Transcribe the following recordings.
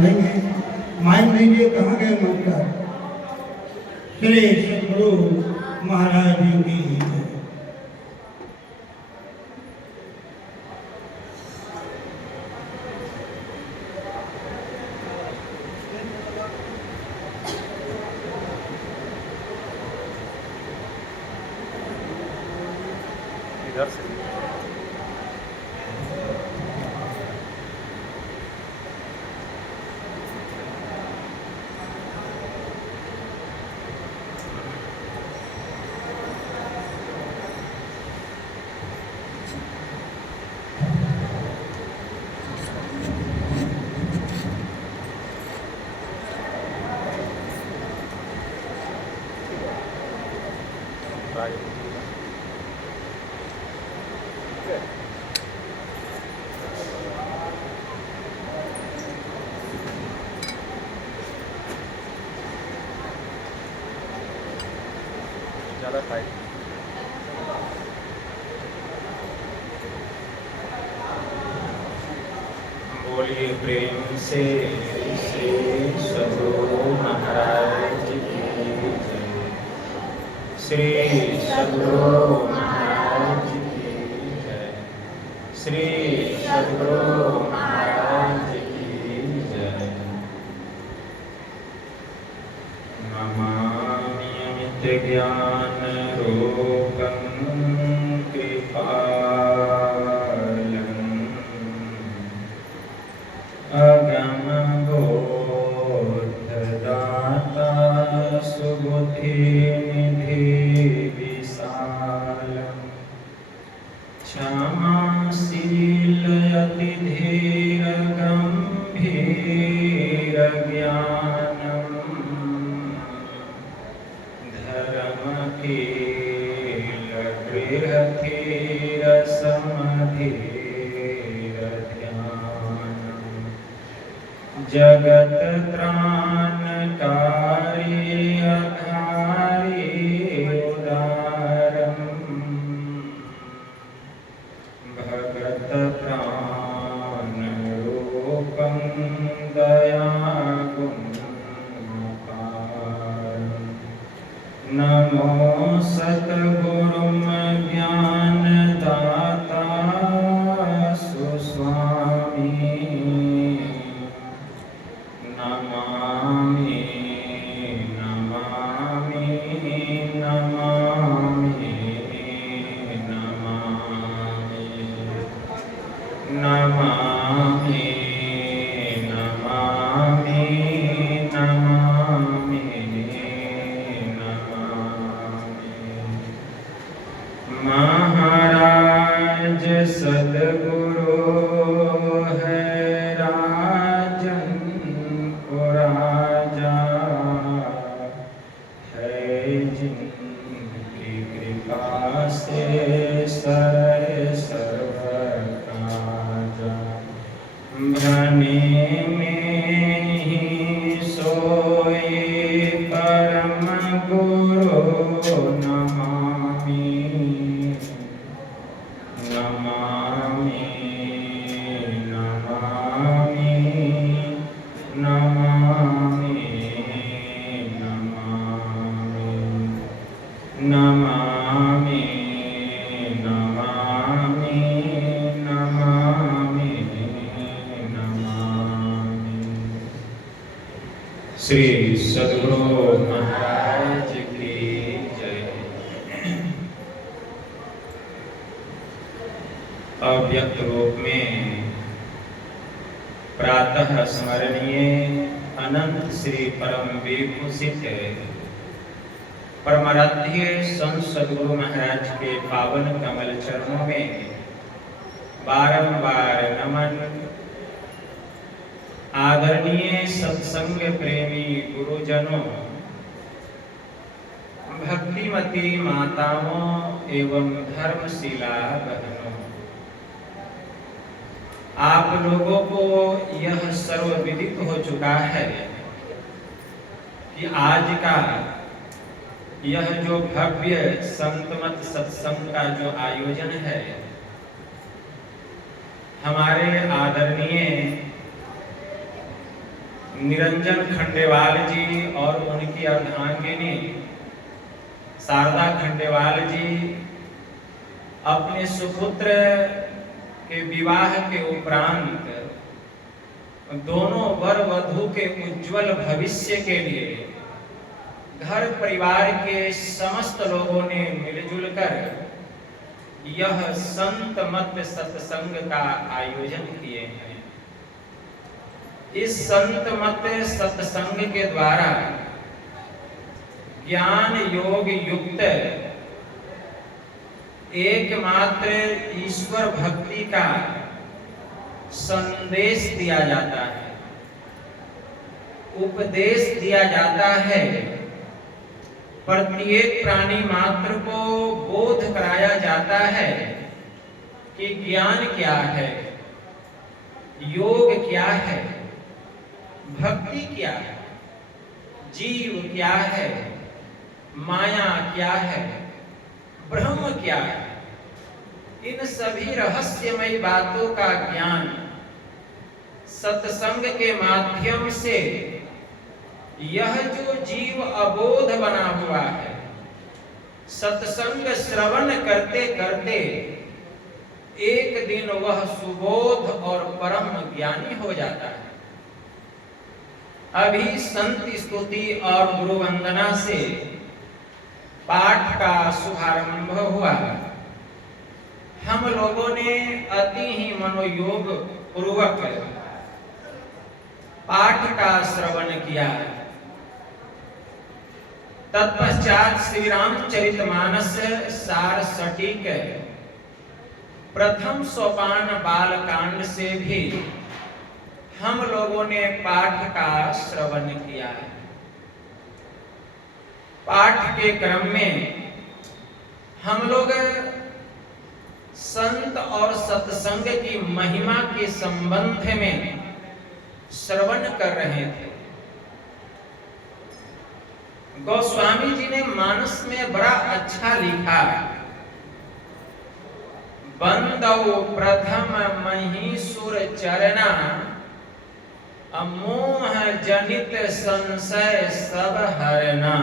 देंगे। मान लीजिए कहाँ गए मास्टर? श्री सदगुरु महाराज जी की जय। इधर से ज़्यादा टाइट। बोलिए प्रेम से श्री सदगुरु महाराज की जय। श्री सदगुरु महाराज की जय। श्री सदगुरु महाराज की जय। नमामि अमित ज्ञान रूपं कृपालम् अगम बोध दाता सुबुद्धि निधि विशालम् क्षमाशील अति धीर गंभीर ज्ञानम् धर्मकील गृहधीर समधीर ध्यानम् जगत त्राणकारी अधारी उदारम् भगत प्राण रूपं दयागुणपारम् नमो सतगुरुं ज्ञानदाता सुस्वामी नमामि नमामि नमामि नमामि नमामि नमामि नमामि नमामि। महाराज सदगुरु है राजन को राजा है जिनकी कृपा से सर सर्व काजा भ्रमे में ही सोए परम गुरु नमामि नमामि नमामि नमामि नमामि नमामि नमामि नमामि नमामि। श्री सद्गुरु महाराज की जय। अव्यक्त रूप में प्रातः स्मरणीय अनंत श्री परम विभूषित परमाराध्य संत सद्गुरु महाराज के पावन कमल चरणों में बारंबार नमन। आदरणीय सत्संग प्रेमी गुरुजनों, भक्तिमती माताओं एवं धर्मशिला बहनों, आप लोगों को यह सर्वविदित हो चुका है कि आज का यह जो भव्य संतमत सत्संग का जो आयोजन है, हमारे आदरणीय निरंजन खंडेवाल जी और उनकी अर्धांगिनी शारदा खंडेवाल जी अपने सुपुत्र के विवाह के उपरांत दोनों वर वधू के उज्जवल भविष्य के लिए घर परिवार के समस्त लोगों ने मिलजुल कर यह संत मत सत्संग का आयोजन किए हैं। इस संत मत सत्संग के द्वारा ज्ञान योग युक्त एकमात्र ईश्वर भक्ति का संदेश दिया जाता है, उपदेश दिया जाता है। प्रत्येक प्राणी मात्र को बोध कराया जाता है कि ज्ञान क्या है, योग क्या है, भक्ति क्या है, जीव क्या है, माया क्या है, ब्रह्म क्या है। इन सभी रहस्यमय बातों का ज्ञान सत्संग के माध्यम से यह जो जीव अबोध बना हुआ है, सत्संग श्रवण करते करते एक दिन वह सुबोध और परम ज्ञानी हो जाता है। अभी संत स्तुति और गुरु वंदना से पाठ का शुभारंभ हुआ। हम लोगों ने अति ही मनोयोग पूर्वक पाठ का श्रवण किया। तत्पश्चात श्री रामचरितमानस सार सटीक प्रथम सोपान बालकांड से भी हम लोगों ने पाठ का श्रवण किया है। पाठ के क्रम में हम लोग संत और सत्संग की महिमा के संबंध में श्रवण कर रहे थे। गोस्वामी जी ने मानस में बड़ा अच्छा लिखा, बंदौ प्रथम महीसुर चरना अमोह जनित संशय सब हरना।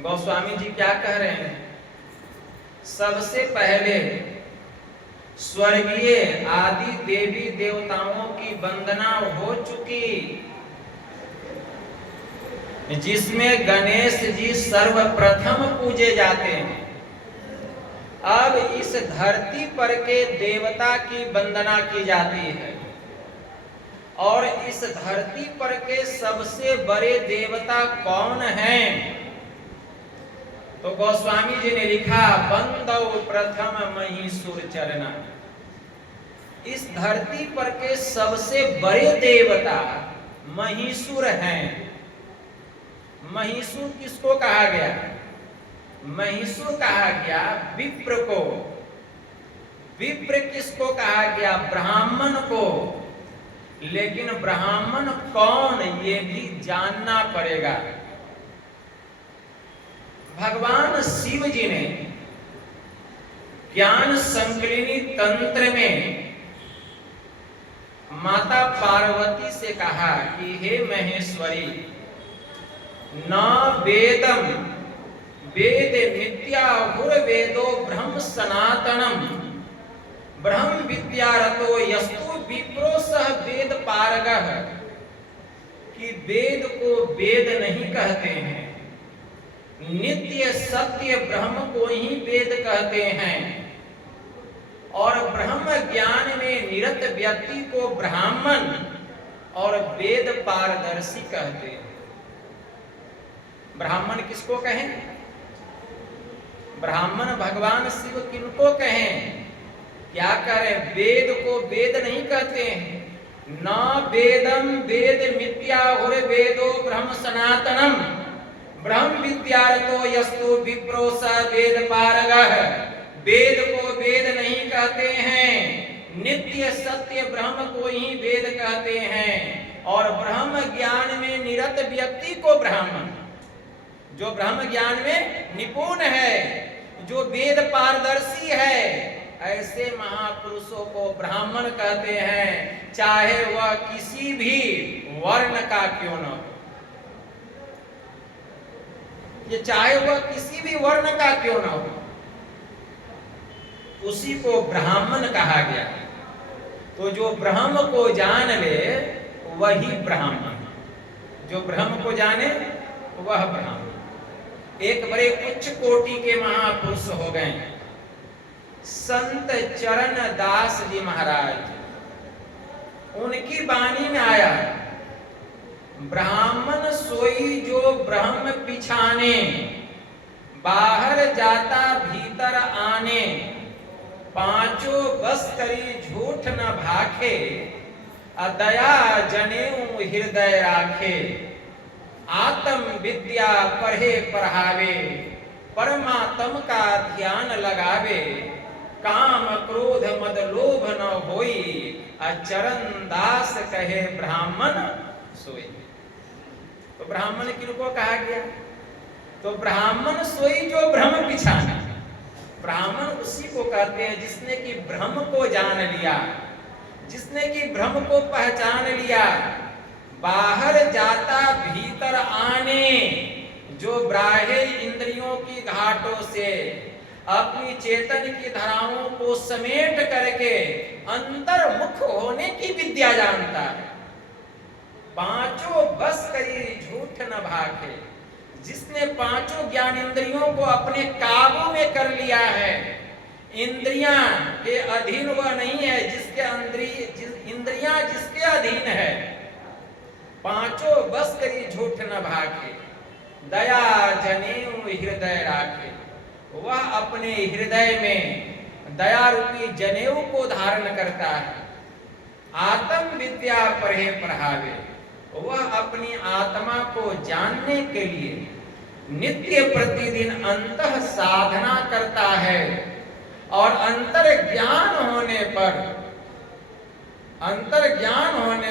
गोस्वामी जी क्या कह रहे हैं? सबसे पहले स्वर्गीय आदि देवी देवताओं की वंदना हो चुकी, जिसमें गणेश जी सर्वप्रथम पूजे जाते हैं। अब इस धरती पर के देवता की वंदना की जाती है और इस धरती पर के सबसे बड़े देवता कौन हैं? तो गोस्वामी जी ने लिखा, बंदौ प्रथम महीसुर चरना। इस धरती पर के सबसे बड़े देवता महीसुर हैं। महीसुर किसको कहा गया? महीसुर कहा गया विप्र को। विप्र किसको कहा गया? ब्राह्मण को। लेकिन ब्राह्मण कौन, ये भी जानना पड़ेगा। भगवान शिव जी ने ज्ञान संकलिनी तंत्र में माता पार्वती से कहा कि हे महेश्वरी, न वेदम वेद मिथ्याहुर वेदो ब्रह्म सनातनम ब्रह्म विद्यारतो यस्तु विप्रो सह वेद पारगः। कि वेद को वेद नहीं कहते हैं, नित्य सत्य ब्रह्म को ही वेद कहते हैं और ब्रह्म ज्ञान में निरत व्यक्ति को ब्राह्मण और वेद पारदर्शी कहते हैं। ब्राह्मण किसको कहें? ब्राह्मण भगवान शिव किनको कहें? क्या करें? वेद को वेद नहीं कहते हैं। न वेदम वेद मिथ्याहुर वेदो ब्रह्म सनातनम ब्रह्म विद्यारतो यस्तु विप्रो स वेद पारगः। वेद को वेद नहीं कहते हैं, नित्य सत्य ब्रह्म को ही वेद कहते हैं और ब्रह्म ज्ञान में निरत व्यक्ति को ब्राह्मण, जो ब्रह्म ज्ञान में निपुण है, जो वेद पारदर्शी है, ऐसे महापुरुषों को ब्राह्मण कहते हैं, चाहे वह किसी भी वर्ण का क्यों न हो। ये चाहे वह किसी भी वर्ण का क्यों न हो, उसी को ब्राह्मण कहा गया। तो जो ब्रह्म को जान ले वही ब्राह्मण, जो ब्रह्म को जाने वह ब्राह्मण। एक बड़े उच्च कोटि के महापुरुष हो गए संत चरण दास जी महाराज। उनकी वाणी में आया, ब्राह्मण सोई जो ब्रह्म पिछाने, बाहर जाता भीतर आने, पांचों बस करी झूठ न भाखे, अदया जनेऊ हृदय राखे, आत्म विद्या पढ़े पढ़ावे, परमात्म का ध्यान लगावे, काम क्रोध मद लोभ न होई, अचरण दास कहे ब्राह्मण सोई। तो ब्राह्मण किनको कहा गया? तो ब्राह्मण सोई जो ब्रह्म पिछाना। ब्राह्मण उसी को कहते हैं जिसने कि ब्रह्म को जान लिया, जिसने कि ब्रह्म को पहचान लिया। बाहर जाता भीतर आने, जो बाह्य इंद्रियों की घाटों से अपनी चेतन की धाराओं को समेट करके अंतर्मुख होने की विद्या जानता है। पांचों बस करी झूठ न भागे, जिसने पांचों ज्ञान इंद्रियों को अपने काबू में कर लिया है। इंद्रियां के अधीन वह नहीं है जिसके इंद्रियां जिसके अधीन है। पांचों बस करी झूठ न भागे, दया जनेऊ हृदय राखे। वह अपने हृदय में दया रूपी जनेऊ को धारण करता है। आत्म विद्या पढ़े पढ़ावे, वह अपनी आत्मा को जानने के लिए नित्य प्रतिदिन अंतः साधना करता है। और अंतर ज्ञान होने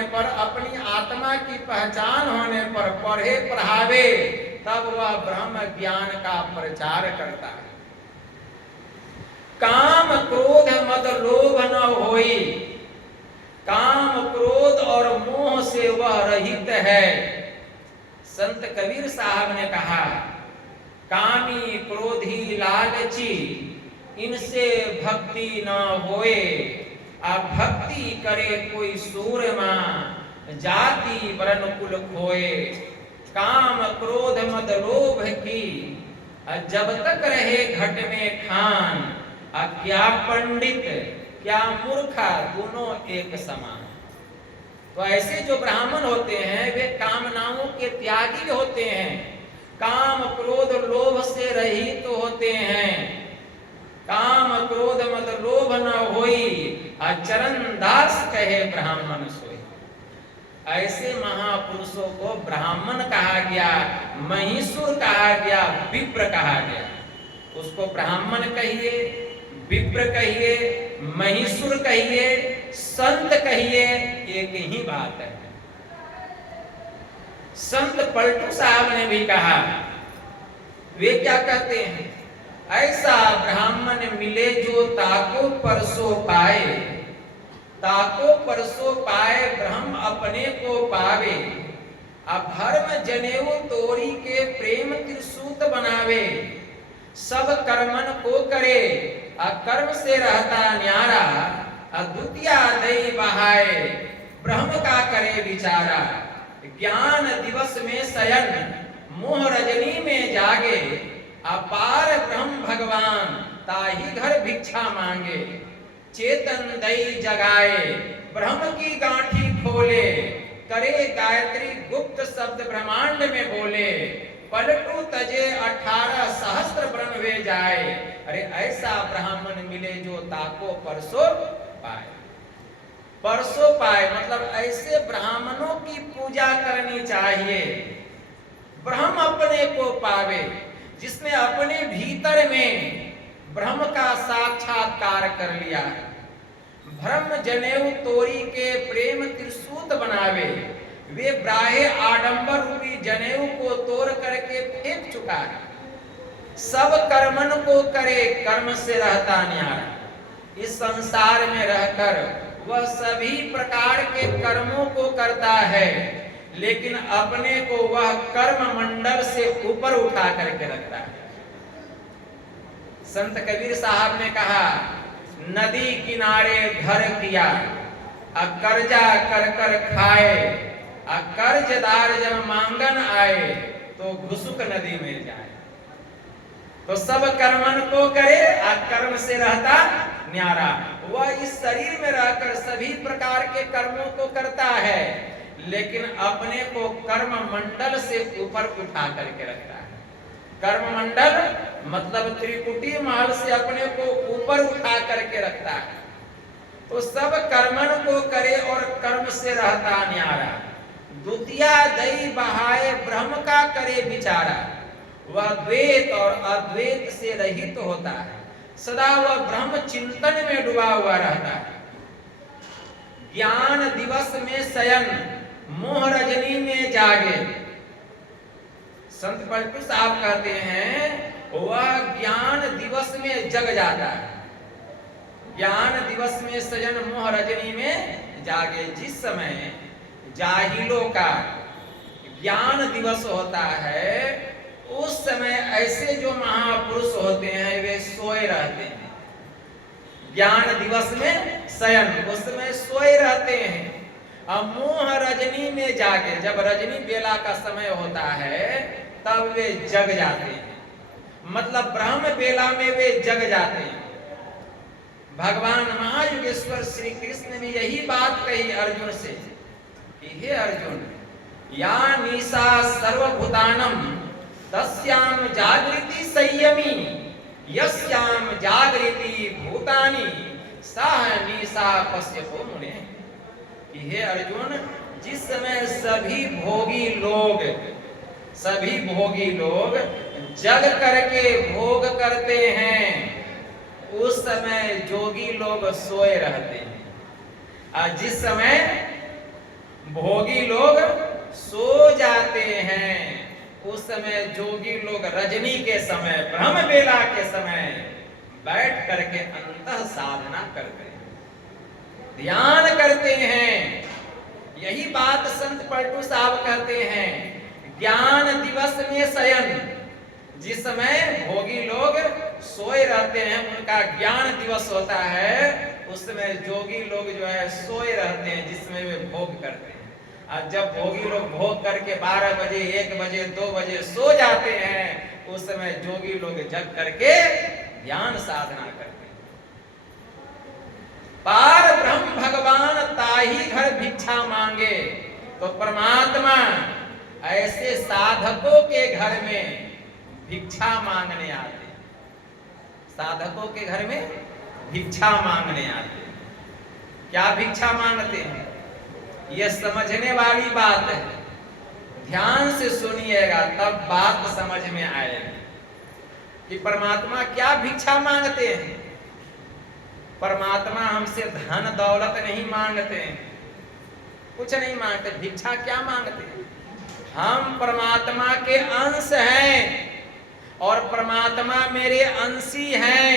पर अपनी आत्मा की पहचान होने पर पढ़े पढ़ावे, तब वह ब्रह्म ज्ञान का प्रचार करता है। काम क्रोध मद लोभ न होई, काम क्रोध और मोह से वह रहित है। संत कबीर साहब ने कहा, कामी क्रोधी लालची, इनसे भक्ति न होए। अब भक्ति करे कोई सूरमा, जाति वर्ण कुल खोए। काम क्रोध मद लोभ की, जब तक रहे घट में खान। क्या पंडित क्या मूर्खा, दोनों एक समान। तो ऐसे जो ब्राह्मण होते हैं वे कामनाओं के त्यागी होते हैं, काम क्रोध लोभ से रहित तो होते हैं। काम क्रोध मद लोभ न होई, अचरण दास कहे ब्राह्मण सोई। ऐसे महापुरुषों को ब्राह्मण कहा गया, महिषुर कहा गया, विप्र कहा गया। उसको ब्राह्मण कहिए, विप्र कहिए, महिषुर कहिए, संत कहिए, एक ही बात है। संत पलटू साहब ने भी कहा, वे क्या कहते हैं, ऐसा ब्राह्मण मिले जो ताको परसो पाए, ताको परसो पाए ब्रह्म अपने को पावे। अब धर्म जनेऊ तोरी के प्रेम त्रिसूत बनावे, सब कर्मन को करे, अकर्म से रहता न्यारा। अद्वितीया दई बहाए, ब्रह्म का करे विचारा। ज्ञान दिवस में शयन, मोह रजनी में जागे। अपार ब्रह्म भगवान, ताही घर भिक्षा मांगे। चेतन दई जगाए, ब्रह्म की गांठी खोले। करे गायत्री गुप्त शब्द ब्रह्मांड में बोले। पलटू तजे 18 सहस्त्र ब्रह्म वे जाए। अरे ऐसा ब्राह्मण मिले जो ताको परसो पाए। परसो पाए मतलब ऐसे ब्राह्मणों की पूजा करनी चाहिए। ब्रह्म अपने को पावे, जिसने अपने भीतर में ब्रह्म का साक्षात्कार कर लिया है। ब्रह्म जनेऊ तोरी के प्रेम त्रिसूत बनावे। वे ब्राह्य आडंबर रूपी जनेऊ को तोड़ करके फेंक चुका है। सब कर्मन को करे, कर्म से रहता न्यारा। इस संसार में रहकर वह सभी प्रकार के कर्मों को करता है, लेकिन अपने को वह कर्म मंडल से ऊपर उठा करके रखता है। संत कबीर साहब ने कहा, नदी किनारे घर किया, कर्जा कर कर खाए, कर्जदार जब मांगन आए तो घुसुक नदी में जाए। तो सब कर्मन को करे, कर्म से रहता न्यारा। वह इस शरीर में रहकर सभी प्रकार के कर्मों को करता है, लेकिन अपने को कर्म मंडल से ऊपर उठा करके रखता है। कर्म मंडल मतलब त्रिकुटी महल से अपने को ऊपर उठा करके रखता है। तो सब कर्मन को करे और कर्म से रहता न्यारा। द्वितीया दई बहाए ब्रह्म का करे विचारा। वह द्वैत और अद्वैत से रहित होता है, सदा वह ब्रह्म चिंतन में डूबा हुआ रहता है। ज्ञान दिवस में शयन, मोह रजनी में जागे। संत पलटू साहब कहते हैं वह ज्ञान दिवस में जग जाता है। ज्ञान दिवस में शयन, मोह रजनी में जागे। जिस समय जाहिलों का ज्ञान दिवस होता है, उस समय ऐसे जो महापुरुष होते हैं वे सोए रहते हैं। ज्ञान दिवस में शयन, उस समय सोए रहते हैं। अब मोह रजनी में जागे, जब रजनी बेला का समय होता है तब वे जग जाते हैं। मतलब ब्रह्म बेला में वे जग जाते हैं। भगवान महायुगेश्वर श्री कृष्ण ने यही बात कही अर्जुन से कि हे अर्जुन, या निशा सर्वभूतानम तस्याम जागृति संयमी, यस्याम जागृति भूतानि सह निशा पश्यतो मुने। कि हे अर्जुन, जिस समय सभी भोगी लोग जग करके भोग करते हैं, उस समय जोगी लोग सोए रहते हैं। और जिस समय भोगी लोग सो जाते हैं, उस समय जोगी लोग रजनी के समय, ब्रह्म बेला के समय बैठ करके अंतः साधना करते हैं, ध्यान करते हैं। यही बात संत पलटू साहब कहते हैं, ज्ञान दिवस में शयन। जिस समय भोगी लोग सोए रहते हैं, उनका ज्ञान दिवस होता है, उस समय जोगी लोग जो है सोए रहते हैं, जिसमें वे भोग करते हैं। और जब भोगी लोग भोग करके 12 बजे, 1 बजे, 2 बजे सो जाते हैं, उस समय जोगी लोग जग करके ध्यान साधना करते हैं। पार ब्रह्म भगवान ताही घर भिक्षा मांगे। तो परमात्मा ऐसे साधकों के घर में भिक्षा मांगने आते हैं। साधकों के घर में भिक्षा मांगने आते हैं। क्या भिक्षा मांगते हैं? यह समझने वाली बात है, ध्यान से सुनिएगा तब बात समझ में आएगी कि परमात्मा क्या भिक्षा मांगते हैं। परमात्मा हमसे धन दौलत नहीं मांगते हैं, कुछ नहीं मांगते। भिक्षा क्या मांगते हैं? हम परमात्मा के अंश हैं और परमात्मा मेरे अंशी हैं।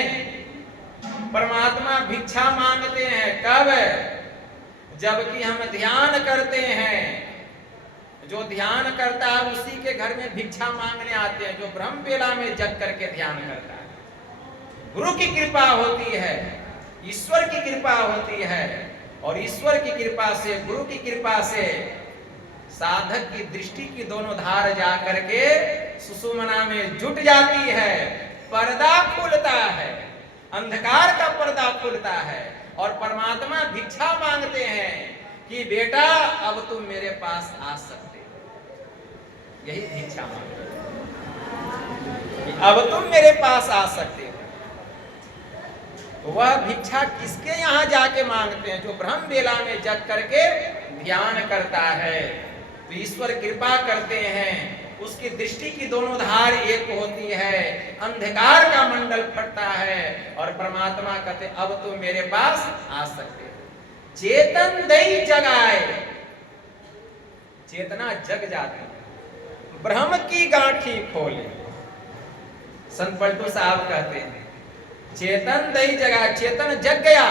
परमात्मा भिक्षा मांगते हैं कब? जबकि हम ध्यान करते हैं। जो ध्यान करता है उसी के घर में भिक्षा मांगने आते हैं, जो ब्रह्म बेला में जग करके ध्यान करता है। गुरु की कृपा होती है, ईश्वर की कृपा होती है, और ईश्वर की कृपा से, गुरु की कृपा से साधक की दृष्टि की दोनों धार जा करके सुषुम्ना में जुट जाती है। पर्दा खुलता है, अंधकार का पर्दा खुलता है, और परमात्मा भिक्षा मांगते हैं कि बेटा अब तुम मेरे पास आ सकते हो। यही भिक्षा मांगते हैं कि अब तुम मेरे पास आ सकते हो। तो वह भिक्षा किसके यहाँ जाके मांगते हैं? जो ब्रह्म बेला में जग करके ध्यान करता है। तो ईश्वर कृपा करते हैं, उसकी दृष्टि की दोनों धार एक होती है, अंधकार का मंडल फटता है, और परमात्मा कहते अब तुम मेरे पास आ सकते हो। चेतन दई जगाए, चेतना जग जाती है, ब्रह्म की गांठी खोले। संत पलटू साहब कहते हैं चेतन दई जगा, चेतन जग गया,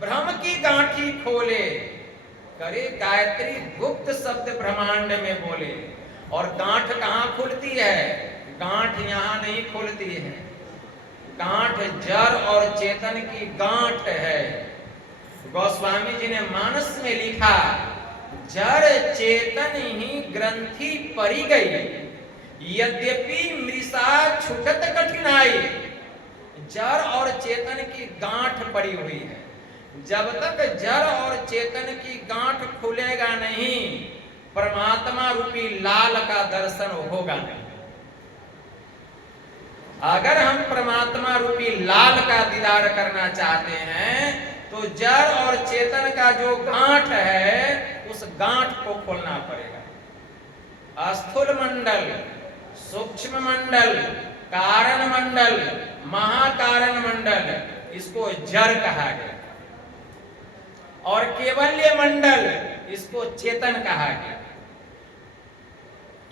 ब्रह्म की गांठी खोले, करे गायत्री गुप्त शब्द ब्रह्मांड में बोले। और गांठ कहां खुलती है? गांठ यहां नहीं खुलती है, गांठ जड़ और चेतन की गांठ है। गोस्वामी जी ने मानस में लिखा, जड़ चेतन ही ग्रंथि परी गई, यद्यपि मृषा छुटत कठिनाई। जड़ और चेतन की गांठ पड़ी हुई है, जब तक जड़ और चेतन की गांठ खुलेगा नहीं, परमात्मा रूपी लाल का दर्शन होगा नहीं। अगर हम परमात्मा रूपी लाल का दीदार करना चाहते हैं तो जड़ और चेतन का जो गांठ है उस गांठ को खोलना पड़ेगा। स्थूल मंडल, सूक्ष्म मंडल, कारण मंडल, महाकारण मंडल, इसको जड़ कहा गया। और केवल्य मंडल, इसको चेतन कहा गया।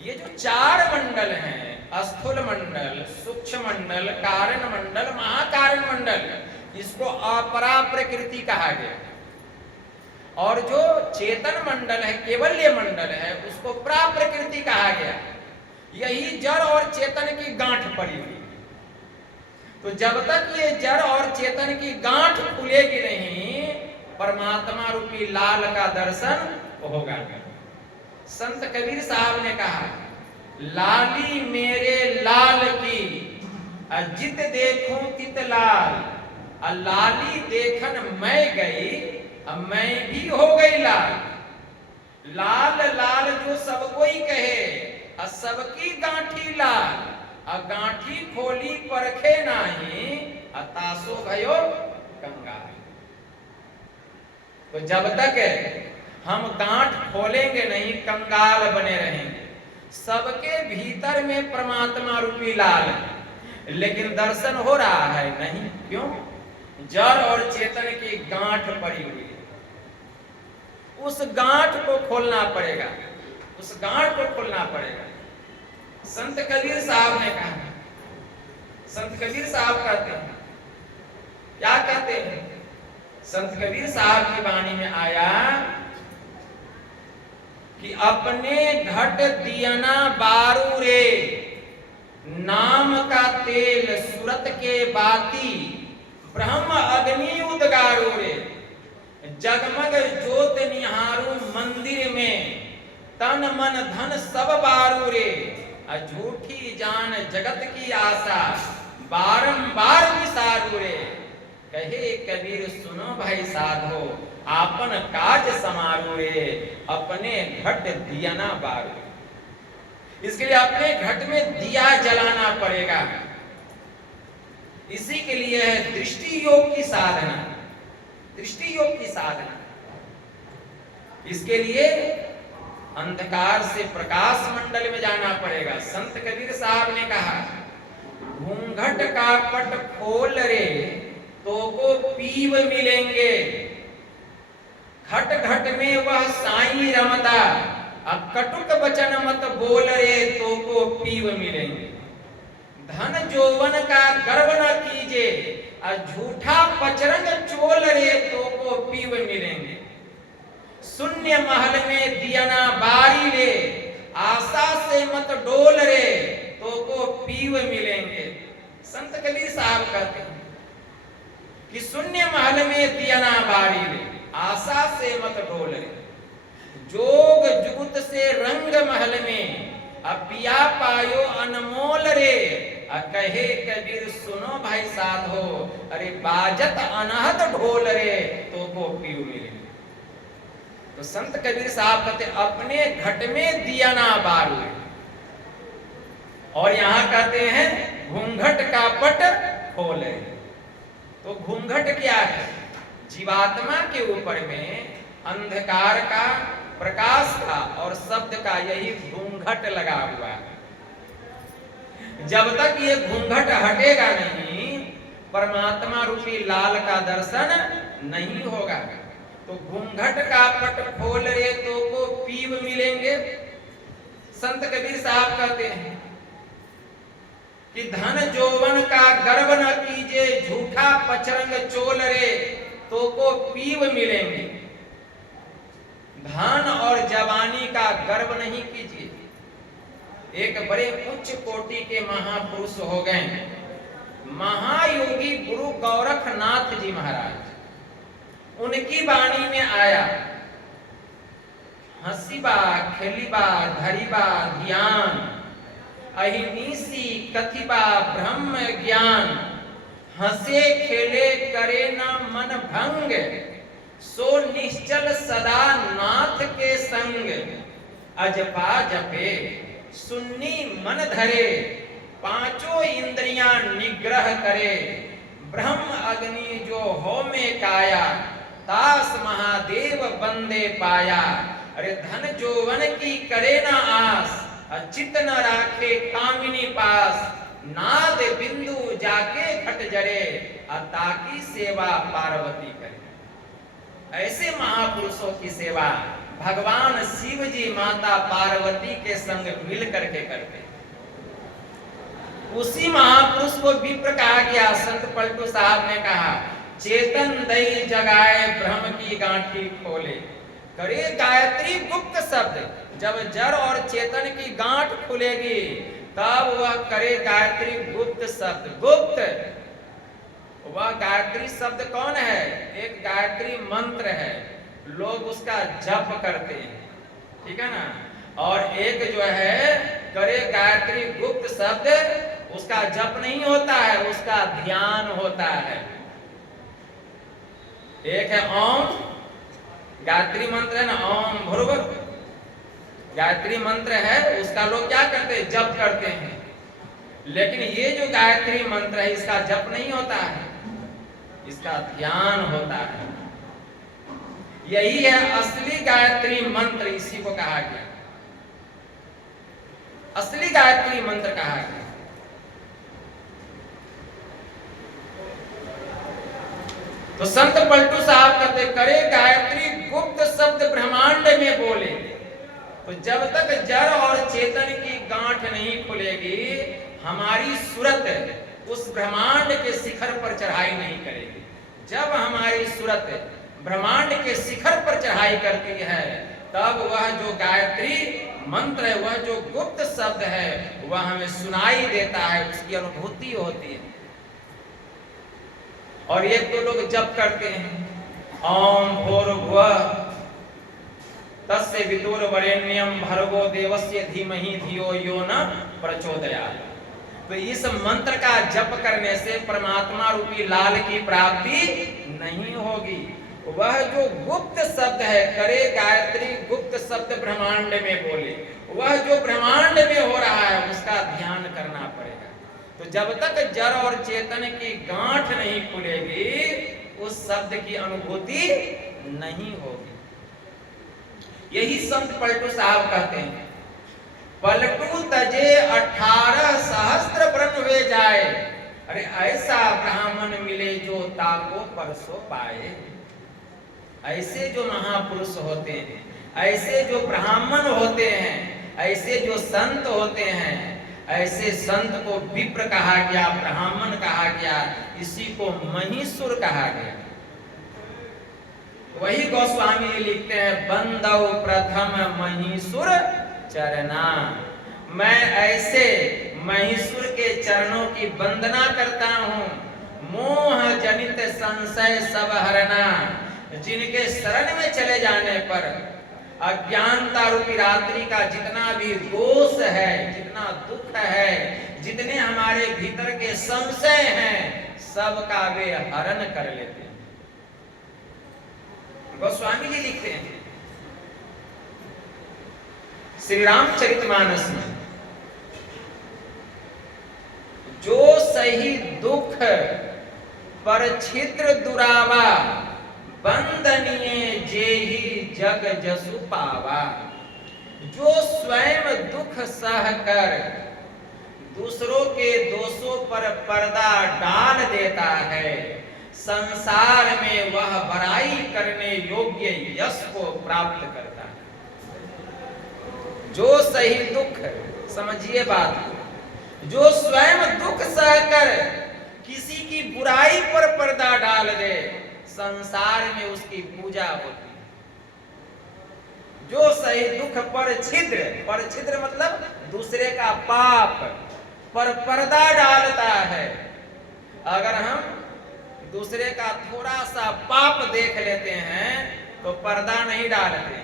ये जो चार मंडल हैं, स्थूल मंडल, सूक्ष्म मंडल, कारण मंडल, महाकारण मंडल, इसको अपरा प्रकृति कहा गया। और जो चेतन मंडल है, केवल्य मंडल है, उसको प्रा प्रकृति कहा गया। यही जड़ और चेतन की गांठ पड़ी हुई। तो जब तक ये जड़ और चेतन की गांठ खुलेगी नहीं, परमात्मा रूपी लाल का दर्शन होगा नहीं। संत कबीर साहब ने कहा, लाली मेरे लाल की जित देखूं तित लाल, लाली देखन मैं गई, अब मैं भी हो गई लाल। लाल लाल जो सब कोई कहे, सबकी गांठी लाल, गांठी खोली परखे नाही, तासो भयो कंगाल। तो जब तक हम गांठ खोलेंगे नहीं, कंगाल बने रहेंगे। सबके भीतर में परमात्मा रूपी लाल है, लेकिन दर्शन हो रहा है नहीं। क्यों? जड़ और चेतन की गांठ पड़ी हुई है। उस गांठ को खोलना पड़ेगा, उस गांठ को खोलना पड़ेगा। संत कबीर साहब ने कहा, संत कबीर साहब कहते हैं, क्या कहते हैं? संत कबीर साहब की वाणी में आया कि अपने घट दियना बारू रे, नाम का तेल सूरत के बाती, ब्रह्म अग्नि उदगारो रे। जगमग ज्योत निहारू मंदिर में, तन मन धन सब बारू रे। झूठी जान जगत की आशा, बारंबार विसारू रे। कहे कबीर सुनो भाई साधो, आपन काज समारो रे, अपने घट दिया ना बारो। इसके लिए अपने घट में दिया जलाना पड़ेगा। इसी के लिए है दृष्टि योग की साधना, दृष्टि योग की साधना। इसके लिए अंधकार से प्रकाश मंडल में जाना पड़ेगा। संत कबीर साहब ने कहा, घूंघट का पट खोल रे, तो को पीव मिलेंगे। घट घट में वह साईं रमता, अब कटुक वचन मत बोल रे, तो को पीव मिलेंगे। धन जोवन का गर्व न कीजे, झूठा पचरंग चोल रे, तो को पीव मिलेंगे। शून्य महल में दियना बारी ले, आशा से मत डोल रे, तो को पीव मिलेंगे। संत कबीर साहब कहते हैं कि शून्य महल में दियना बारी ले, आशा से मत डोल रे। जोग जुगुत से रंग महल में, पिया पायो अनमोल रे। कहे कबीर सुनो भाई साधो, अरे बाजत अनहद ढोल रे, तो को पीव मिलेंगे। तो संत कबीर साहब कहते अपने घट में दिया ना बारू। और यहां कहते हैं घूंघट का पट खोले। तो घूंघट क्या है? जीवात्मा के ऊपर में अंधकार का, प्रकाश का और शब्द का यही घूंघट लगा हुआ है। जब तक ये घूंघट हटेगा नहीं, परमात्मा रूपी लाल का दर्शन नहीं होगा। तो घूंघट का पट खोल रे, तो को पीव मिलेंगे। संत कबीर साहब कहते हैं कि धन जोवन का गर्व न कीजिए, झूठा पचरंग चोल रे तो को पीव मिलेंगे। धन और जवानी का गर्व नहीं कीजिए। एक बड़े उच्च कोटि के महापुरुष हो गए महायोगी गुरु गोरखनाथ जी महाराज। उनकी वाणी में आया, हंसीबा खेलीबा धरीबा ध्यान, अहिनीसी कथिबा ब्रह्म ज्ञान, हंसे खेले करे न मन भंग, सो निश्चल सदा नाथ के संग, अजपा जपे सुन्नी मन धरे, पांचों इंद्रियां निग्रह करे, ब्रह्म अग्नि जो हो में काया, तास महादेव बंदे पाया। अरे धन जोवन की करे न आस, चित न राखे कामिनी पास, नाद बिंदु जाके घट जरे, ताकी सेवा पार्वती करे। ऐसे महापुरुषों की सेवा भगवान शिव जी माता पार्वती के संग मिल करके करते। उसी महापुरुष को विप्र कहा गया। संत पलटू साहब ने कहा, चेतन दई जगाए ब्रह्म की गांठी खोले, करे गायत्री गुप्त शब्द। जब जड़ और चेतन की गांठ खुलेगी तब वह करे गायत्री गुप्त शब्द। गुप्त वह गायत्री शब्द कौन है? एक गायत्री मंत्र है, लोग उसका जप करते हैं, ठीक है ना। और एक जो है करे गायत्री गुप्त शब्द, उसका जप नहीं होता है, उसका ध्यान होता है। एक है ओम, गायत्री मंत्र है ना, ओम भूर्भुवः, गायत्री मंत्र है, उसका लोग क्या करते हैं? जप करते हैं। लेकिन ये जो गायत्री मंत्र है इसका जप नहीं होता है, इसका ध्यान होता है। यही है असली गायत्री मंत्र, इसी को कहा गया असली गायत्री मंत्र कहा गया। तो संत पलटू साहब कहते, करे गायत्री गुप्त शब्द ब्रह्मांड में बोले। तो जब तक जड़ और चेतन की गांठ नहीं खुलेगी, हमारी सूरत उस ब्रह्मांड के शिखर पर चढ़ाई नहीं करेगी। जब हमारी सूरत ब्रह्मांड के शिखर पर चढ़ाई करती है, तब वह जो गायत्री मंत्र है, वह जो गुप्त शब्द है, वह हमें सुनाई देता है, उसकी अनुभूति होती है। और ये तो लोग जप करते हैं, ओम भूर्भुवः तस्य विदुरवरेण्यं भर्गो देवस्य धीमहि धियो यो न प्रचोदयात्। तो इस मंत्र का जप करने से परमात्मा रूपी लाल की प्राप्ति नहीं होगी। वह जो गुप्त शब्द है, करे गायत्री गुप्त शब्द ब्रह्मांड में बोले, वह जो ब्रह्मांड में हो रहा है उसका ध्यान करना पड़ेगा। तो जब तक जड़ और चेतन की गांठ नहीं खुलेगी, उस शब्द की अनुभूति नहीं होगी। यही संत पलटू साहब कहते हैं, पलटू तजे 18 सहस्त्र ब्रह्म वे जाए। अरे ऐसा ब्राह्मण मिले जो ताको परसो पाए। ऐसे जो महापुरुष होते हैं, ऐसे जो ब्राह्मण होते हैं, ऐसे जो संत होते हैं, ऐसे संत को विप्र कहा गया, ब्राह्मण कहा गया, इसी को महीसुर कहा गया। वही गोस्वामी जी लिखते हैं, बंदौ प्रथम महीसुर चरना। मैं ऐसे महीसुर के चरणों की वंदना करता हूँ, मोह जनित संशय सब हरना, जिनके शरण में चले जाने पर अज्ञानता रूपी रात्रि का जितना भी दोष है, जितना दुख है, जितने हमारे भीतर के संशय हैं, सबका वे हरण कर लेते हैं। गोस्वामी जी लिखते हैं श्री रामचरितमानस में, जो सही दुख पर छिद्र दुरावा, बंदनीय जेहि जग जसु पावा। जो स्वयं दुख सह कर दूसरों के दोषों पर पर्दा डाल देता है, संसार में वह बड़ाई करने योग्य यश को प्राप्त करता है। जो सही दुख, समझिए बात, जो स्वयं दुख सहकर किसी की बुराई पर पर्दा डाल दे, संसार में उसकी पूजा होती है। जो सही दुख पर छिद्र मतलब दूसरे का पाप पर पर्दा डालता है। अगर हम दूसरे का थोड़ा सा पाप देख लेते हैं तो पर्दा नहीं डालते,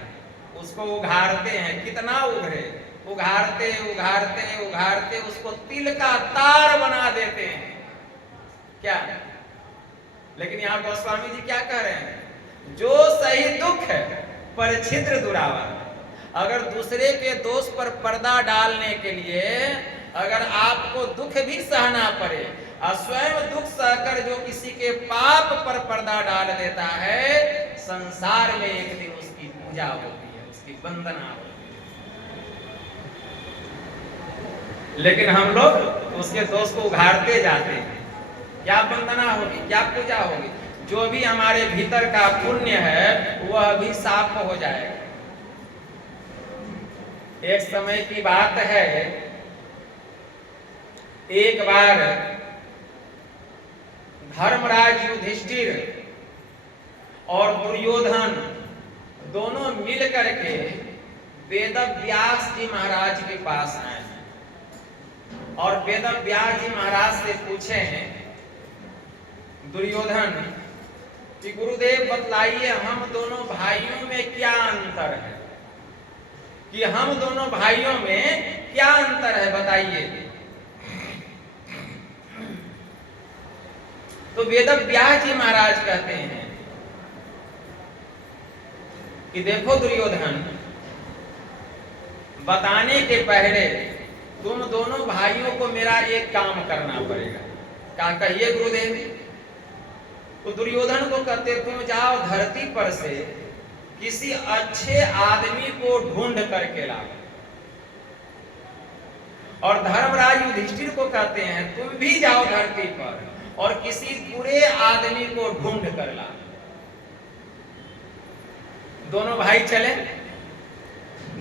उसको उघाड़ते हैं। कितना उघरे, उघाड़ते उघाड़ते उघाड़ते उसको तिल का तार बना देते हैं। क्या? लेकिन यहाँ गोस्वामी जी क्या कह रहे हैं? जो सही दुख है पर छिद्र दुरावा। अगर दूसरे के दोष पर पर्दा डालने के लिए अगर आपको दुख भी सहना पड़े और स्वयं दुख सहकर जो किसी के पाप पर पर्दा डाल देता है, संसार में एक दिन उसकी पूजा होती है, उसकी वंदना होती है। लेकिन हम लोग उसके दोष को उघाड़ते जाते हैं। क्या वंदना होगी, क्या पूजा होगी? जो भी हमारे भीतर का पुण्य है वह भी साफ हो जाएगा। एक समय की बात है, एक बार धर्मराज युधिष्ठिर और दुर्योधन दोनों मिल करके वेदव्यास जी महाराज के पास आए और वेदव्यास जी महाराज से पूछे, दुर्योधन कि गुरुदेव बतलाइए हम दोनों भाइयों में क्या अंतर है, कि हम दोनों भाइयों में क्या अंतर है बताइए। तो वेदव्यास जी महाराज कहते हैं कि देखो दुर्योधन, बताने के पहले तुम दोनों भाइयों को मेरा एक काम करना पड़ेगा। क्या? कहिए गुरुदेव। तो दुर्योधन को कहते तुम जाओ धरती पर से किसी अच्छे आदमी को ढूंढ करके लाओ। और धर्मराज युधिष्ठिर को कहते हैं तुम भी जाओ धरती पर और किसी बुरे आदमी को ढूंढ कर लाओ। दोनों भाई चले।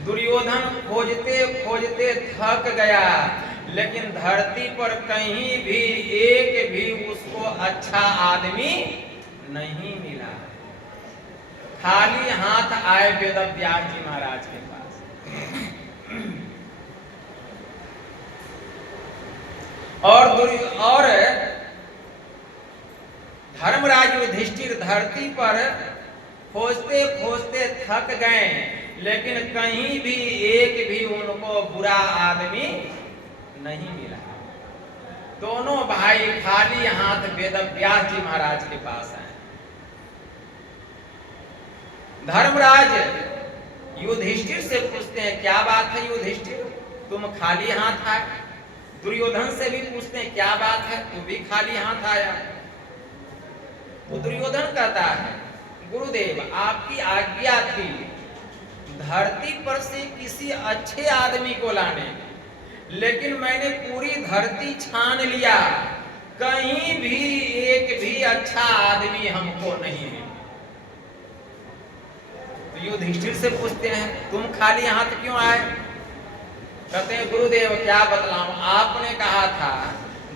दुर्योधन खोजते खोजते थक गया, लेकिन धरती पर कहीं भी एक भी उसको अच्छा आदमी नहीं मिला। खाली हाथ आए वेदव्यास जी महाराज के पास। और धर्मराज युधिष्ठिर धरती पर खोजते खोजते थक गए, लेकिन कहीं भी एक भी उनको बुरा आदमी नहीं मिला। दोनों भाई खाली हाथ वेदव्यास जी महाराज के पास आए। धर्मराज युधिष्ठिर से पूछते हैं क्या बात है युधिष्ठिर, तुम खाली हाथ आए। दुर्योधन से भी पूछते हैं क्या बात है, तुम भी खाली हाथ आया। तो दुर्योधन कहता है गुरुदेव आपकी आज्ञा थी धरती पर से किसी अच्छे आदमी को लाने, लेकिन मैंने पूरी धरती छान लिया, कहीं भी एक भी अच्छा आदमी हमको नहीं मिला। तो युधिष्ठिर से पूछते हैं तुम खाली हाथ क्यों आए? कहते हैं गुरुदेव क्या बतलाऊं, आपने कहा था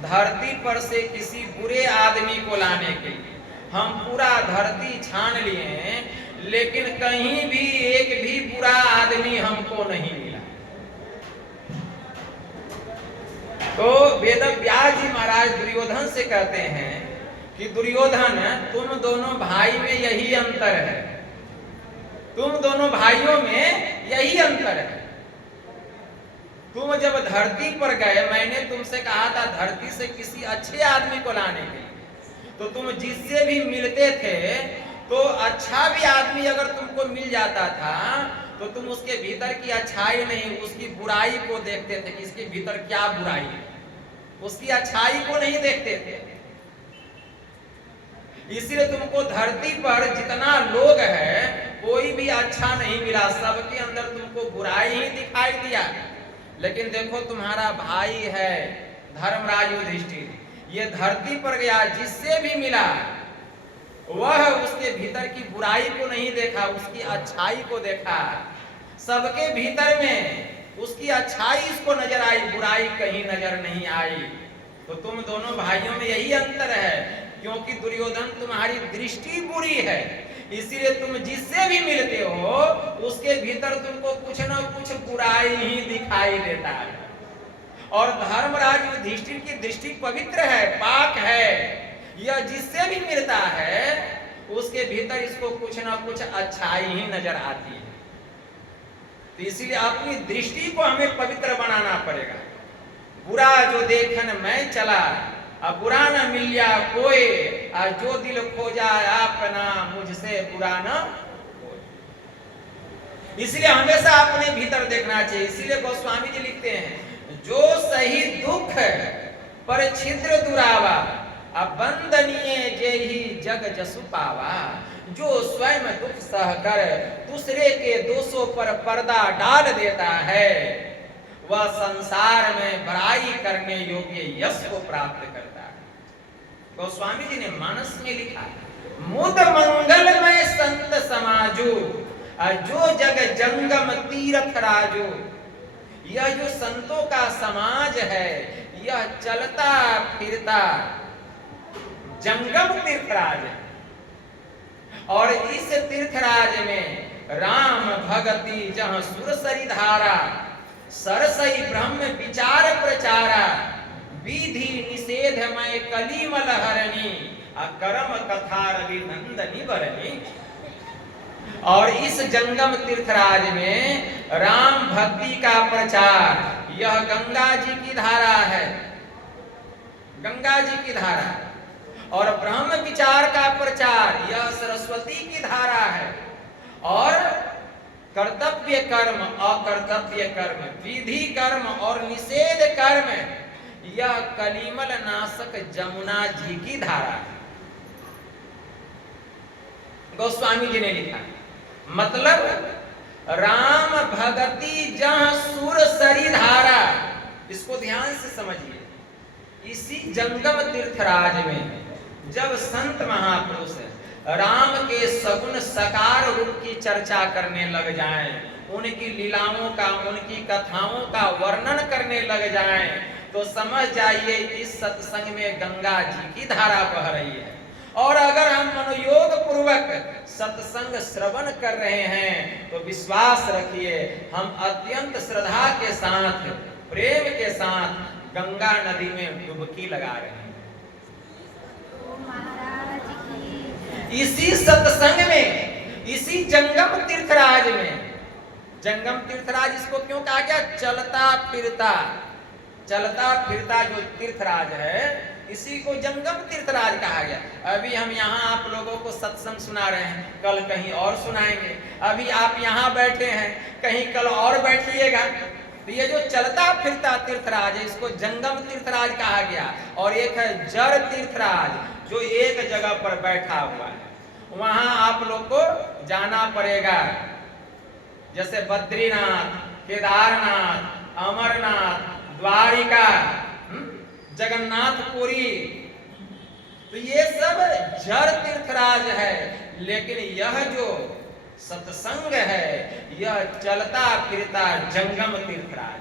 धरती पर से किसी बुरे आदमी को लाने के लिए। हम पूरा धरती छान लिए, लेकिन कहीं भी एक भी बुरा आदमी हमको नहीं मिला। तो वेदव्यास जी महाराज दुर्योधन से कहते हैं कि दुर्योधन तुम दोनों भाई में यही अंतर है, तुम दोनों भाइयों में यही अंतर है। तुम जब धरती पर गए, मैंने तुमसे कहा था धरती से किसी अच्छे आदमी को लाने के लिए, तो तुम जिससे भी मिलते थे तो अच्छा भी आदमी अगर तुमको मिल जाता था तो तुम उसके भीतर की अच्छाई नहीं, उसकी बुराई को देखते थे कि इसके भीतर क्या बुराई है, उसकी अच्छाई को नहीं देखते थे। इसलिए तुमको धरती पर जितना लोग है कोई भी अच्छा नहीं मिला, सबके अंदर तुमको बुराई ही दिखाई दिया। लेकिन देखो तुम्हारा भाई है धर्मराज युधिष्ठिर, ये धरती पर गया, जिससे भी मिला वह उसके भीतर की बुराई को नहीं देखा, उसकी अच्छाई को देखा। सबके भीतर में उसकी अच्छाई इसको नजर आई, बुराई कहीं नजर नहीं आई। तो तुम दोनों भाइयों में यही अंतर है, क्योंकि दुर्योधन तुम्हारी दृष्टि बुरी है, इसीलिए तुम जिससे भी मिलते हो उसके भीतर तुमको कुछ न कुछ बुराई ही दिखाई देता है। और धर्मराज युधिष्ठिर की दृष्टि पवित्र है, पाक है, यह जिससे भी मिलता है उसके भीतर इसको कुछ न कुछ अच्छाई ही नजर आती है। तो इसीलिए अपनी दृष्टि को हमें पवित्र बनाना पड़ेगा। बुरा जो देखन मैं चला, अब बुरा न मिलिया कोई, जो दिल खोजा अपना मुझसे बुरा न कोई। इसलिए हमेशा अपने भीतर देखना चाहिए। इसीलिए गोस्वामी जी लिखते हैं, जो सही दुख पर छिद्र दुरावा, अबंदनीय जे ही जग जसु पावा। जो स्वयं दुख सहकर दूसरे के दोषों पर पर्दा डाल देता है, वह संसार में बड़ाई करने योग्य यश को प्राप्त करता है। गोस्वामी जी ने मानस में लिखा, मुद मंगलमय संत समाजो, जो जग जंगम तीर्थ राजो। यह जो संतों का समाज है, यह चलता फिरता जंगम तीर्थराज है। और इस तीर्थराज में राम भगति जहाँ सुरसरी धारा, सरसई ब्रह्म विचार प्रचारा, विधि निषेधमय कलिमल हरणी, अकरम कथा रवि नंदनी बरनी। और इस जंगम तीर्थराज में राम भक्ति का प्रचार, यह गंगा जी की धारा है, गंगा जी की धारा। और ब्रह्म विचार का प्रचार, यह सरस्वती की धारा है। और कर्तव्य कर्म, अकर्तव्य कर्म, विधि कर्म और निषेध कर्म, यह कलिमल नाशक जमुना जी की धारा है। गोस्वामी जी ने लिखा, मतलब राम भगति जहाँ सुर सरी धारा, इसको ध्यान से समझिए। इसी जंगम तीर्थराज में जब संत महापुरुष राम के सगुण सकार रूप की चर्चा करने लग जाएं, उनकी लीलाओं का, उनकी कथाओं का वर्णन करने लग जाएं, तो समझ जाइए इस सत्संग में गंगा जी की धारा बह रही है। और अगर हम मनोयोग पूर्वक सत्संग श्रवण कर रहे हैं, तो विश्वास रखिए हम अत्यंत श्रद्धा के साथ, प्रेम के साथ गंगा नदी में डुबकी लगा रहे हैं। इसी सत्संग में, इसी जंगम तीर्थराज में, जंगम तीर्थराज इसको क्यों कहा गया? चलता फिरता, चलता फिरता जो तीर्थराज है, इसी को जंगम तीर्थराज कहा गया। अभी हम यहाँ आप लोगों को सत्संग सुना रहे हैं, कल कहीं और सुनाएंगे। अभी आप यहाँ बैठे हैं, कहीं कल और बैठिएगा। तो ये जो चलता फिरता तीर्थराज है, इसको जंगम तीर्थराज कहा गया। और एक है जड़ तीर्थराज, जो एक जगह पर बैठा हुआ है। वहां आप लोग को जाना पड़ेगा, जैसे बद्रीनाथ, केदारनाथ, अमरनाथ, द्वारिका, जगन्नाथपुरी। तो ये सब जड़ तीर्थराज है। लेकिन यह जो सत्संग है, यह चलता फिरता जंगम तीर्थराज,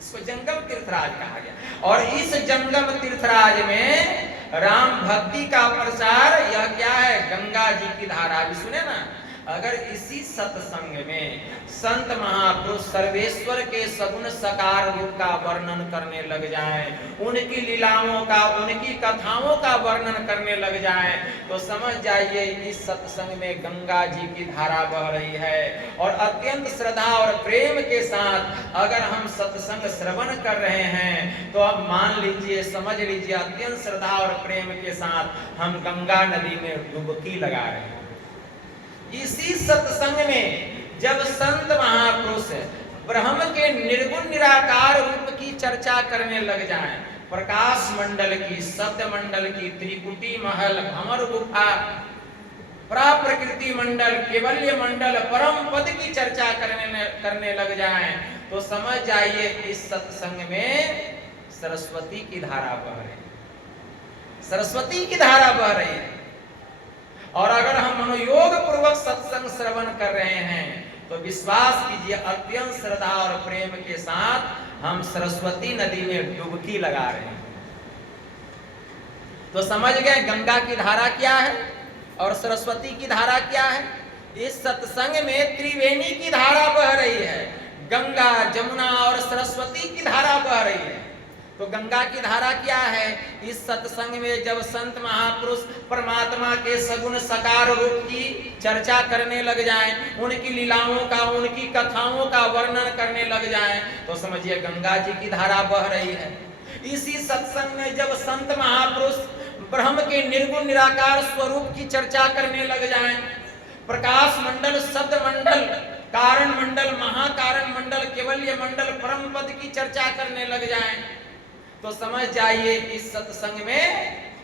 इसको जंगम तीर्थराज कहा गया। और इस जंगम तीर्थराज में राम भक्ति का प्रचार, यह क्या है? गंगा जी की धारा। भी सुने ना, अगर इसी सत्संग में संत महापुरुष सर्वेश्वर के सगुण सकार रूप का वर्णन करने लग जाएं, उनकी लीलाओं का, उनकी कथाओं का वर्णन करने लग जाएं, तो समझ जाइए इस सत्संग में गंगा जी की धारा बह रही है। और अत्यंत श्रद्धा और प्रेम के साथ अगर हम सत्संग श्रवण कर रहे हैं, तो अब मान लीजिए, समझ लीजिए, अत्यंत श्रद्धा और प्रेम के साथ हम गंगा नदी में डुबकी लगा रहे हैं। इसी सत्संग में जब संत महापुरुष ब्रह्म के निर्गुण निराकार रूप की चर्चा करने लग जाएं, प्रकाश मंडल की, शब्द मंडल की, त्रिकुटी महल, भंवर गुफा, प्रकृति मंडल, केवल्य मंडल, परम पद की चर्चा करने लग जाएं, तो समझ जाइए इस सत्संग में सरस्वती की धारा बह रही है, सरस्वती की धारा बह रही है। और अगर हम मनोयोग पूर्वक सत्संग श्रवण कर रहे हैं, तो विश्वास कीजिए अत्यंत श्रद्धा और प्रेम के साथ हम सरस्वती नदी में डुबकी लगा रहे हैं। तो समझ गए गंगा की धारा क्या है और सरस्वती की धारा क्या है। इस सत्संग में त्रिवेणी की धारा बह रही है, गंगा जमुना और सरस्वती की धारा बह रही है। तो गंगा की धारा क्या है, इस सत्संग में जब संत महापुरुष परमात्मा के सगुण साकार रूप की चर्चा करने लग जाएं, उनकी लीलाओं का, उनकी कथाओं का वर्णन करने लग जाएं, तो समझिए गंगा जी की धारा बह रही है। इसी सत्संग में जब संत महापुरुष ब्रह्म के निर्गुण निराकार स्वरूप की चर्चा करने लग जाएं, प्रकाश मंडल, शब्द मंडल, कारण मंडल, महाकारण मंडल, केवल्य मंडल, परम पद की चर्चा करने लग जाएं, तो समझ जाइए इस सत्संग में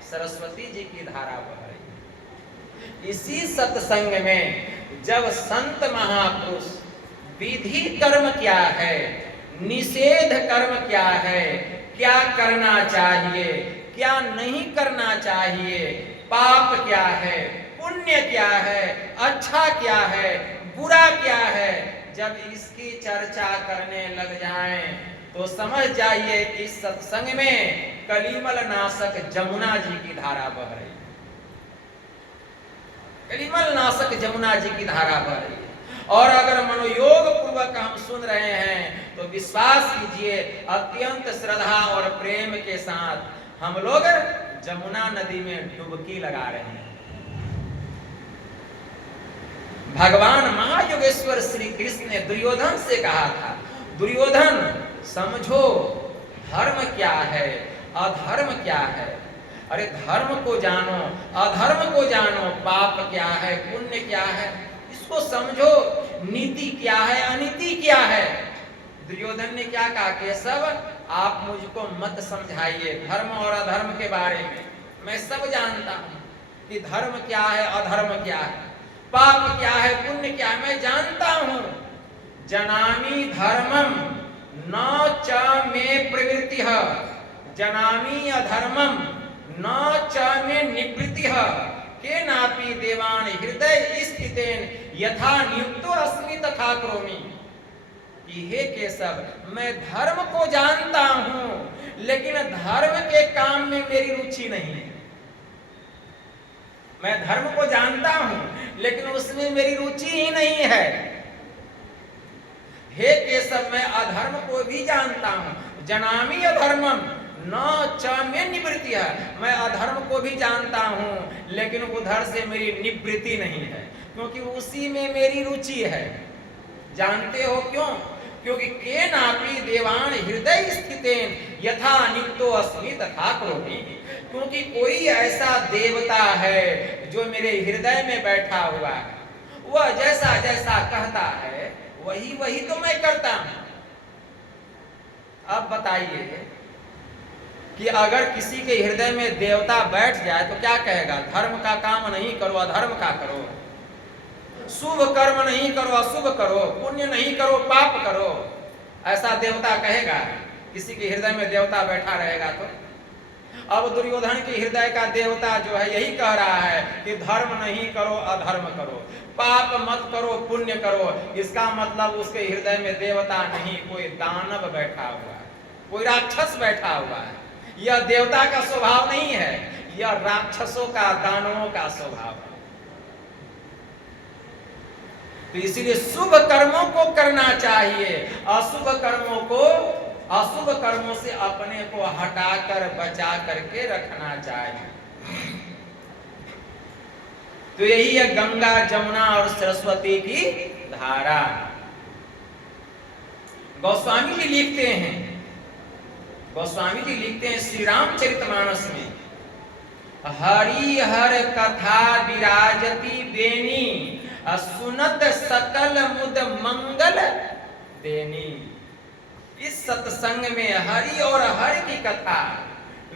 सरस्वती जी की धारा बह रही है। इसी सत्संग में जब संत महापुरुष विधि कर्म क्या है, निषेध कर्म क्या है, क्या करना चाहिए, क्या नहीं करना चाहिए, पाप क्या है, पुण्य क्या है, अच्छा क्या है, बुरा क्या है, जब इसकी चर्चा करने लग जाएं, तो समझ जाइए इस सत्संग में कलिमल नाशक जमुना जी की धारा बह रही है। कलिमल नाशक जमुना जी की धारा बह रही है। और अगर मनोयोग पूर्वक हम सुन रहे हैं तो विश्वास कीजिए अत्यंत श्रद्धा और प्रेम के साथ हम लोग जमुना नदी में डुबकी लगा रहे हैं। भगवान महायोगेश्वर श्री कृष्ण ने दुर्योधन से कहा था, दुर्योधन समझो धर्म क्या है, अधर्म क्या है। अरे धर्म को जानो, अधर्म को जानो, पाप क्या है, पुण्य क्या है, इसको समझो, नीति क्या है, अनीति क्या है। दुर्योधन ने क्या कहा, केशव आप मुझको मत समझाइए धर्म और अधर्म के बारे में, मैं सब जानता हूं कि धर्म क्या है, अधर्म क्या है, पाप क्या है, पुण्य क्या है, मैं जानता हूं। जनामि धर्मम न च मे प्रवृत्तिः, जनामि अधर्मम न च मे निवृत्तिः, केनापि देवान् हृदय स्थितेन यथा नियुक्तो अस्मि तथा करोमि। कि हे केशव, मैं धर्म को जानता हूं लेकिन धर्म के काम में मेरी रुचि नहीं है। मैं धर्म को जानता हूं लेकिन उसमें मेरी रुचि ही नहीं है। हे केशव, मैं अधर्म को भी जानता हूं, जनामि अधर्मम न च मे निवृत्तिः, मैं अधर्म को भी जानता हूं लेकिन उधर से मेरी निवृत्ति नहीं है, क्योंकि उसी में मेरी रुचि है। जानते हो क्यों? क्योंकि केनापि देवान् हृदय स्थितेन यथा नियुक्तो अस्मि तथा करोमि, क्योंकि कोई ऐसा देवता है जो मेरे हृदय में बैठा हुआ है, वह जैसा जैसा कहता है वही वही तो मैं करता हूं। अब बताइए कि अगर किसी के हृदय में देवता बैठ जाए तो क्या कहेगा, धर्म का काम नहीं करो, अधर्म का करो, शुभ कर्म नहीं करो, अशुभ करो, पुण्य नहीं करो, पाप करो, ऐसा देवता कहेगा? किसी के हृदय में देवता बैठा रहेगा तो? अब दुर्योधन के हृदय का देवता जो है यही कह रहा है कि धर्म नहीं करो, अधर्म करो, पाप मत करो, पुण्य करो। इसका मतलब उसके हृदय में देवता नहीं, कोई दानव बैठा हुआ है, कोई राक्षस बैठा हुआ है। यह देवता का स्वभाव नहीं है, यह राक्षसों का, दानवों का स्वभाव है। तो इसीलिए शुभ कर्मों को करना चाहिए, अशुभ कर्मों को, अशुभ कर्मों से अपने को हटाकर बचा करके रखना चाहिए। तो यही है गंगा, जमुना और सरस्वती की धारा। गोस्वामी जी लिखते हैं, गोस्वामी जी लिखते हैं श्री रामचरितमानस में, हरिहर कथा विराजती बेनी, सुनत सकल मुद मंगल देनी। इस सत्संग में हरि और हर की कथा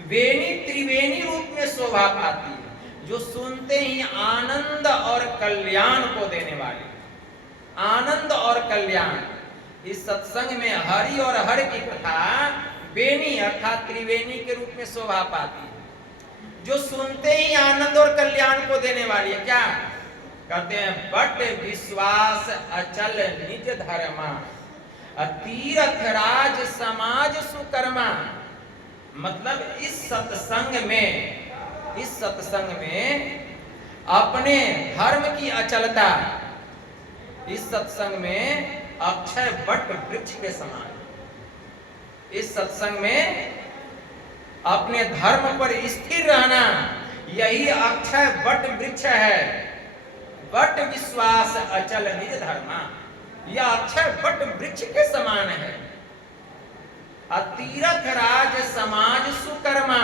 वेणी त्रिवेणी रूप में शोभा पाती है, जो सुनते ही आनंद और कल्याण को देने वाली, आनंद और कल्याण। इस सत्संग में हरि और हर की कथा वेणी अर्थात त्रिवेणी के रूप में शोभा पाती है, जो सुनते ही आनंद और कल्याण को देने वाली है। क्या? कहते हैं बट विश्वास अचल निज धर्मा, तीरथ राज समाज सुकर्मा। मतलब इस सत्संग में अपने धर्म की अचलता, इस सत्संग में अक्षय वट वृक्ष के समान, इस सत्संग में अपने धर्म पर स्थिर रहना, यही अक्षय वट वृक्ष है। वट विश्वास अचल निज धर्मा, यह अक्षय वट वृक्ष के समान है। तीरथ राज समाज सुकर्मा,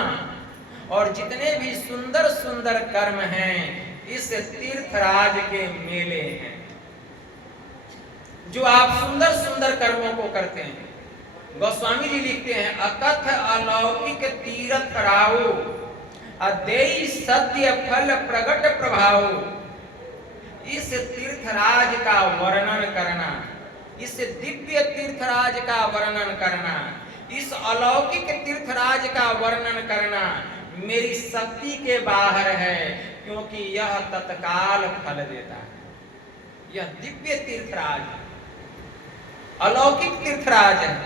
और जितने भी सुंदर सुंदर कर्म हैं इस तीर्थराज के मेले हैं। जो आप सुंदर सुंदर कर्मों को करते हैं, गोस्वामी जी लिखते हैं अकथ अलौकिक तीरथ कराओ, अदेई सत्य फल प्रगट प्रभाव। इस तीर्थराज का वर्णन करना, इस दिव्य तीर्थराज का वर्णन करना, इस अलौकिक तीर्थराज का वर्णन करना मेरी शक्ति के बाहर है, क्योंकि यह तत्काल फल देता है। यह दिव्य तीर्थराज, अलौकिक तीर्थराज है,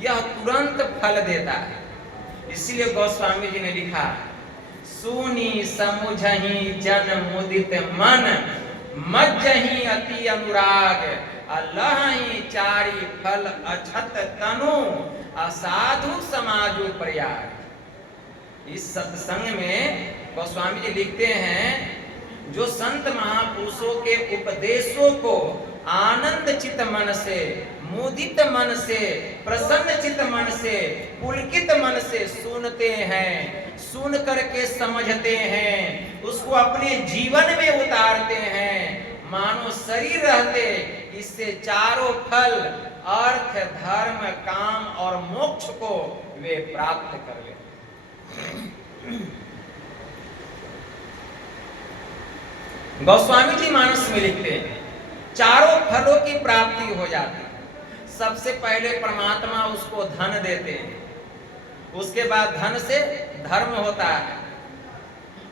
यह तुरंत फल देता है। इसलिए गोस्वामी जी ने लिखा सुनी समुझही जन मुदित मन, मज्जही अति अनुराग, अलहही चारी फल अछत तनु, असाधु समाजो प्रयाग। इस सत्संग में गोस्वामी जी लिखते हैं जो संत महापुरुषों के उपदेशों को आनंद चित मन से, मुदित मन से, प्रसन्न चित मन से, पुलकित मन से सुनते हैं, सुन करके समझते हैं, उसको अपने जीवन में उतारते हैं, मानो शरीर रहते इससे चारों फल अर्थ, धर्म, काम और मोक्ष को वे प्राप्त कर लेते। गोस्वामी जी मानस में लिखते हैं चारों फलों की प्राप्ति हो जाती है। सबसे पहले परमात्मा उसको धन देते हैं, उसके बाद धन से धर्म होता है,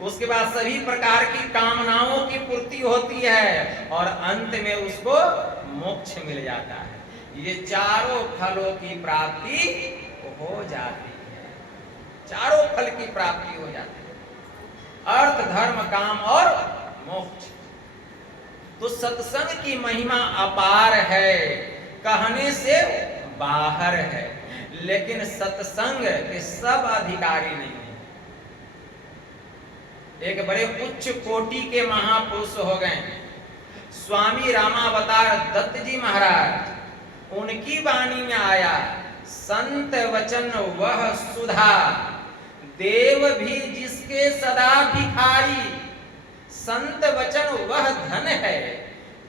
उसके बाद सभी प्रकार की कामनाओं की पूर्ति होती है और अंत में उसको मोक्ष मिल जाता है। ये चारों फलों की प्राप्ति हो जाती है, चारों फल की प्राप्ति हो जाती है, अर्थ, धर्म, काम और मोक्ष। तो सत्संग की महिमा अपार है, कहने से बाहर है, लेकिन सत्संग के सब अधिकारी नहीं है। एक बड़े उच्च कोटि के महापुरुष हो गए स्वामी रामावतार दत्त जी महाराज। उनकी वाणी में आया संत वचन वह सुधा, देव भी जिसके सदा भिखारी। संत वचन वह धन है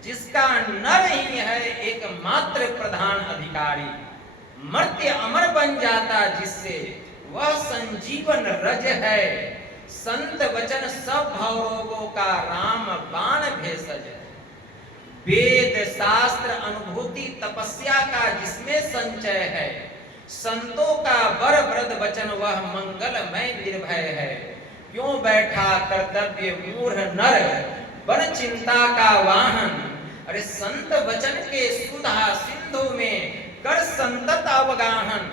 जिसका नर ही है एकमात्र प्रधान अधिकारी। मर्त्य अमर बन जाता जिससे वह संजीवन रज है। संत वचन सब भवरोगों का राम बाण भेषज है। वेद शास्त्र अनुभूति तपस्या का जिसमें संचय है। संतों का वर वृद वचन वह मंगलमय निर्भय है। क्यों बैठा कर्तव्य मूढ़ नर बन चिंता का वाहन। अरे संत वचन के सुधा सिंधु में कर संतत अवगाहन।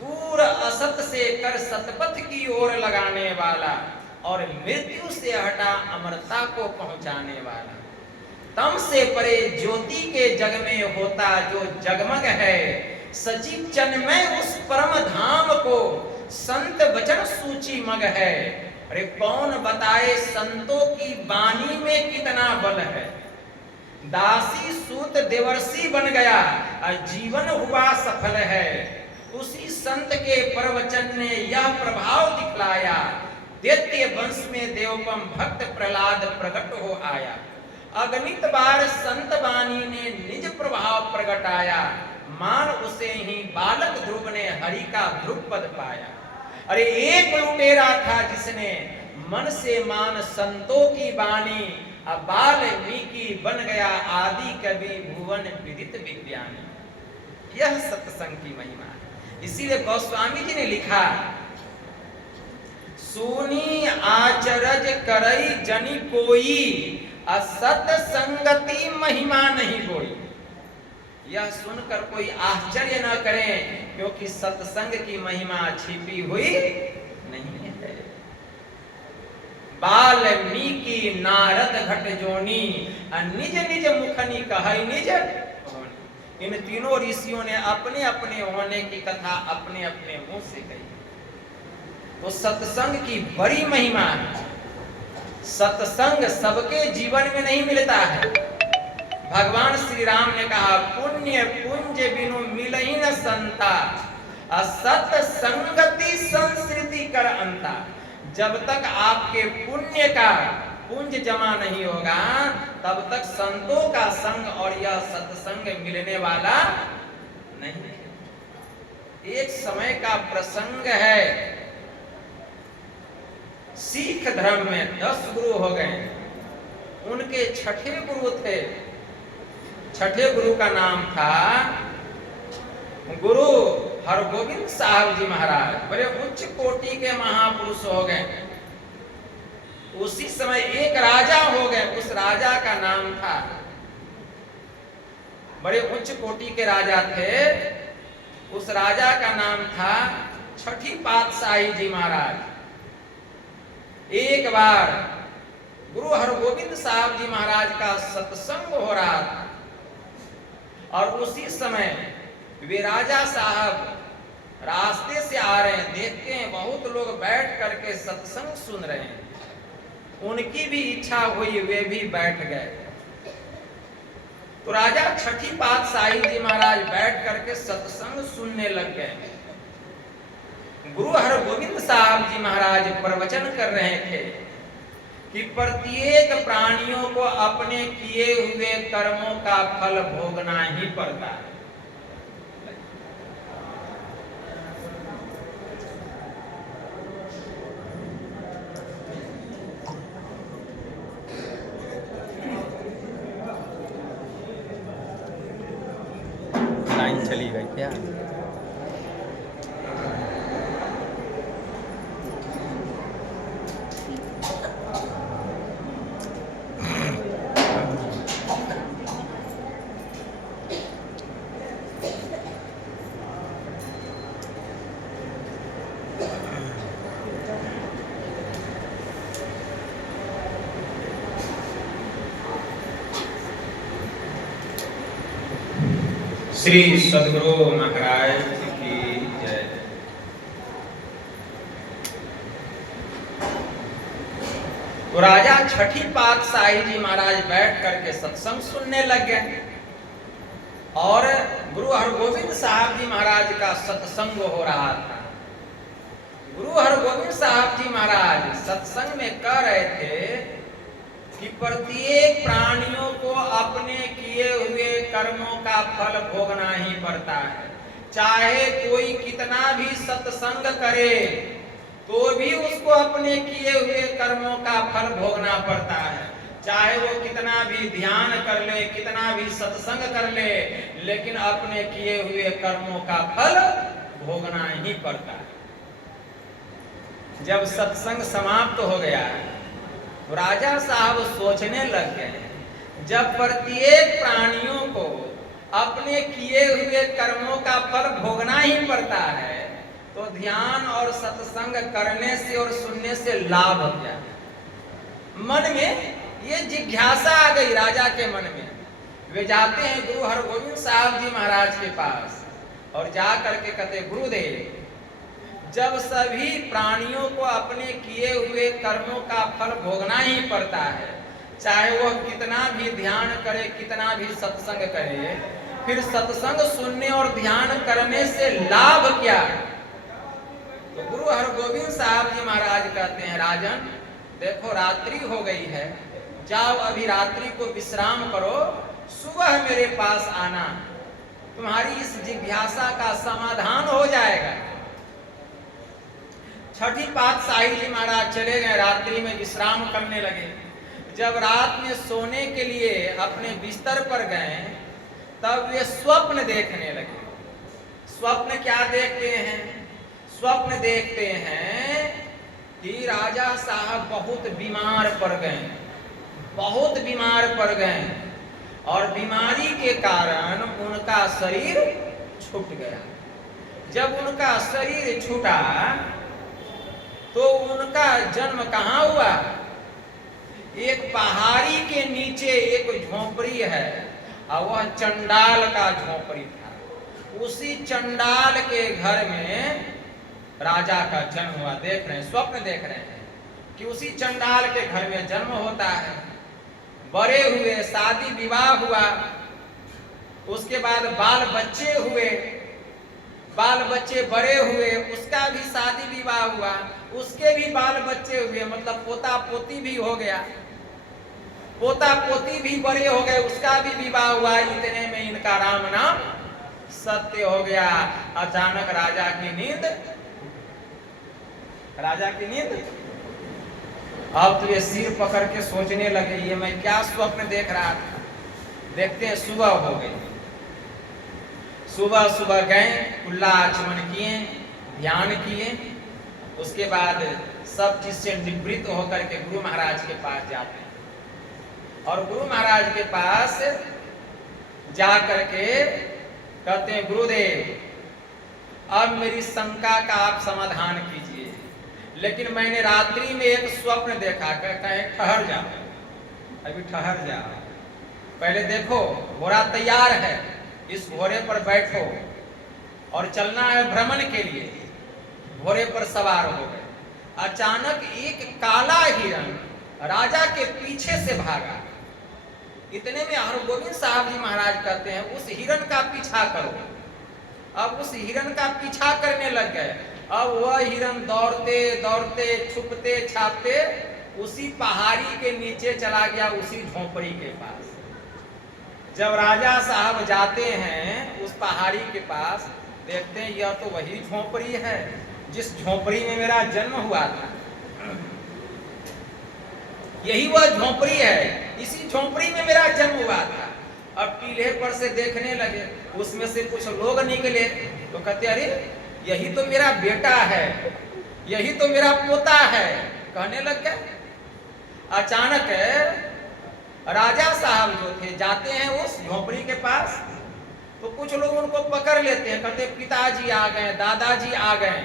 दूर असत से कर सतपथ की ओर लगाने वाला और मृत्यु से हटा अमरता को पहुंचाने वाला। तम से परे ज्योति के जग में होता जो जगमग है। सचिव चन्मय उस परम धाम को संत वचन सूची मग है। अरे कौन बताए संतों की वाणी में कितना बल है। दासी सूत देवर्षि बन गया और जीवन हुआ सफल है। उसी संत के प्रवचन ने यह प्रभाव दिखलाया। दैत्य वंश में देवपम भक्त प्रहलाद प्रकट हो आया। अगणित बार संत वाणी ने निज प्रभाव प्रगटाया। मान उसे ही बालक ध्रुव ने हरि का ध्रुव पद पाया। अरे एक लुटेरा था जिसने मन से मान संतों की वाणी। अब वाल्मीकि बन गया आदि कवि भुवन विदित विज्ञानी। यह सत्संग की महिमा है। इसीलिए गोस्वामी जी ने लिखा सुनी आचरज करई जनि कोई असत संगति महिमा नहीं कोई। यह सुनकर कोई आश्चर्य न करें, क्योंकि सत्संग की महिमा छिपी हुई नहीं है। वाल्मीकि नारद घट जोनी, निज निज मुखनी कहै निज होनी। इन तीनों ऋषियों ने अपने अपने होने की कथा अपने अपने मुंह से कही। तो सत्संग की बड़ी महिमा है। सत्संग सबके जीवन में नहीं मिलता है। भगवान श्री राम ने कहा, पुण्य पुंज बिनु मिलहि न संता, असत संगति संस्कृति कर अंता। जब तक आपके पुण्य का पुंज जमा नहीं होगा, तब तक संतों का संग और यह सत्संग मिलने वाला नहीं है। एक समय का प्रसंग है, सिख धर्म में 10 गुरु हो गए। उनके छठे गुरु थे। छठे गुरु का नाम था गुरु हरगोविंद साहब जी महाराज। बड़े उच्च कोटि के महापुरुष हो गए। उसी समय एक राजा हो गए। उस राजा का नाम था, बड़े उच्च कोटि के राजा थे। उस राजा का नाम था छठी पातशाही जी महाराज। एक बार गुरु हरगोविंद साहब जी महाराज का सत्संग हो रहा था, और उसी समय वे राजा साहब रास्ते से आ रहे हैं। देखते हैं बहुत लोग बैठ करके सत्संग सुन रहे हैं। उनकी भी इच्छा हुई, वे भी बैठ गए। तो राजा छठी पातशाही जी महाराज बैठ करके सत्संग सुनने लग गए। गुरु हरगोविंद साहब जी महाराज प्रवचन कर रहे थे कि प्रत्येक प्राणियों को अपने किए हुए कर्मों का फल भोगना ही पड़ता है। लाइन चली गई क्या? श्री सद्गुरु महाराज की जय। तो राजा छठी पातशाही जी महाराज बैठ करके सत्संग सुनने लग गए, और गुरु हरगोविंद साहब जी महाराज का सत्संग हो रहा था। गुरु हरगोविंद साहब जी महाराज सत्संग में कह रहे थे कि प्रत्येक प्राणियों को अपने किए हुए कर्मों का फल भोगना ही पड़ता है। चाहे कोई कितना भी सत्संग करे, तो भी उसको अपने किए हुए कर्मों का फल भोगना पड़ता है। चाहे वो कितना भी ध्यान कर ले, कितना भी सत्संग कर ले, लेकिन अपने किए हुए कर्मों का फल भोगना ही पड़ता है। जब सत्संग समाप्त हो गया, राजा साहब सोचने लग गए, जब प्रत्येक प्राणियों को अपने किए हुए कर्मों का फल भोगना ही पड़ता है, तो ध्यान और सत्संग करने से और सुनने से लाभ क्या? मन में ये जिज्ञासा आ गई राजा के मन में। वे जाते हैं गुरु हरगोविंद साहब जी महाराज के पास, और जा करके कहते, गुरुदेव, जब सभी प्राणियों को अपने किए हुए कर्मों का फल भोगना ही पड़ता है, चाहे वह कितना भी ध्यान करे, कितना भी सत्संग करे, फिर सत्संग सुनने और ध्यान करने से लाभ क्या? तो गुरु हरगोविंद साहब जी महाराज कहते हैं, राजन देखो रात्रि हो गई है, जाओ अभी रात्रि को विश्राम करो, सुबह मेरे पास आना, तुम्हारी इस जिज्ञासा का समाधान हो जाएगा। छठी पातशाही जी महाराज चले गए, रात्रि में विश्राम करने लगे। जब रात में सोने के लिए अपने बिस्तर पर गए, तब वे स्वप्न देखने लगे। स्वप्न क्या देखते हैं? स्वप्न देखते हैं कि राजा साहब बहुत बीमार पड़ गए, बहुत बीमार पड़ गए और बीमारी के कारण उनका शरीर छूट गया। जब उनका शरीर छूटा तो उनका जन्म कहाँ हुआ? एक पहाड़ी के नीचे एक झोपड़ी है और वह चंडाल का झोपड़ी था। उसी चंडाल के घर में राजा का जन्म हुआ। देख रहे हैं, स्वप्न देख रहे हैं कि उसी चंडाल के घर में जन्म होता है। बड़े हुए, शादी विवाह हुआ, उसके बाद बाल बच्चे हुए, बाल बच्चे बड़े हुए, उसका भी शादी विवाह हुआ, उसके भी बाल बच्चे हुए, मतलब पोता पोती भी हो गया, पोता पोती भी बड़े हो गए, उसका भी विवाह हुआ। इतने में इनका राम नाम सत्य हो गया। अचानक राजा की नींद, अब तो ये सिर पकड़ के सोचने लगे, ये मैं क्या स्वप्न देख रहा था। देखते हैं सुबह हो गई। सुबह सुबह गए, कुल्ला आचमन किए, ध्यान किए, उसके बाद सब चीज से निवृत्त होकर के गुरु महाराज के पास जाते हैं और गुरु महाराज के पास जा करके कहते हैं, गुरुदेव अब मेरी शंका का आप समाधान कीजिए, लेकिन मैंने रात्रि में एक स्वप्न देखा। कहें ठहर जाओ, अभी ठहर जाओ, पहले देखो घोड़ा तैयार है, इस घोड़े पर बैठो और चलना है भ्रमण के लिए। घोड़े पर सवार हो गए। अचानक एक काला हिरण राजा के पीछे से भागा। इतने में हरगोविंद साहब जी महाराज कहते हैं, उस हिरण का पीछा करो। अब उस हिरण का पीछा करने लग गए। अब वह हिरण दौड़ते दौड़ते, छुपते छापते उसी पहाड़ी के नीचे चला गया, उसी झोपड़ी के पास। जब राजा साहब जाते हैं उस पहाड़ी के पास, देखते हैं यह तो वही झोपड़ी है जिस झोपड़ी में मेरा जन्म हुआ था। यही वह झोपड़ी है, इसी झोपड़ी में मेरा जन्म हुआ था। अब टीले पर से देखने लगे, उसमें से कुछ लोग निकले तो कहते, अरे यही तो मेरा बेटा है, यही तो मेरा पोता है, कहने लग गए। अचानक राजा साहब जो थे जाते हैं उस झोपड़ी के पास, तो कुछ लोग उनको पकड़ लेते हैं, कहते पिताजी आ गए, दादाजी आ गए।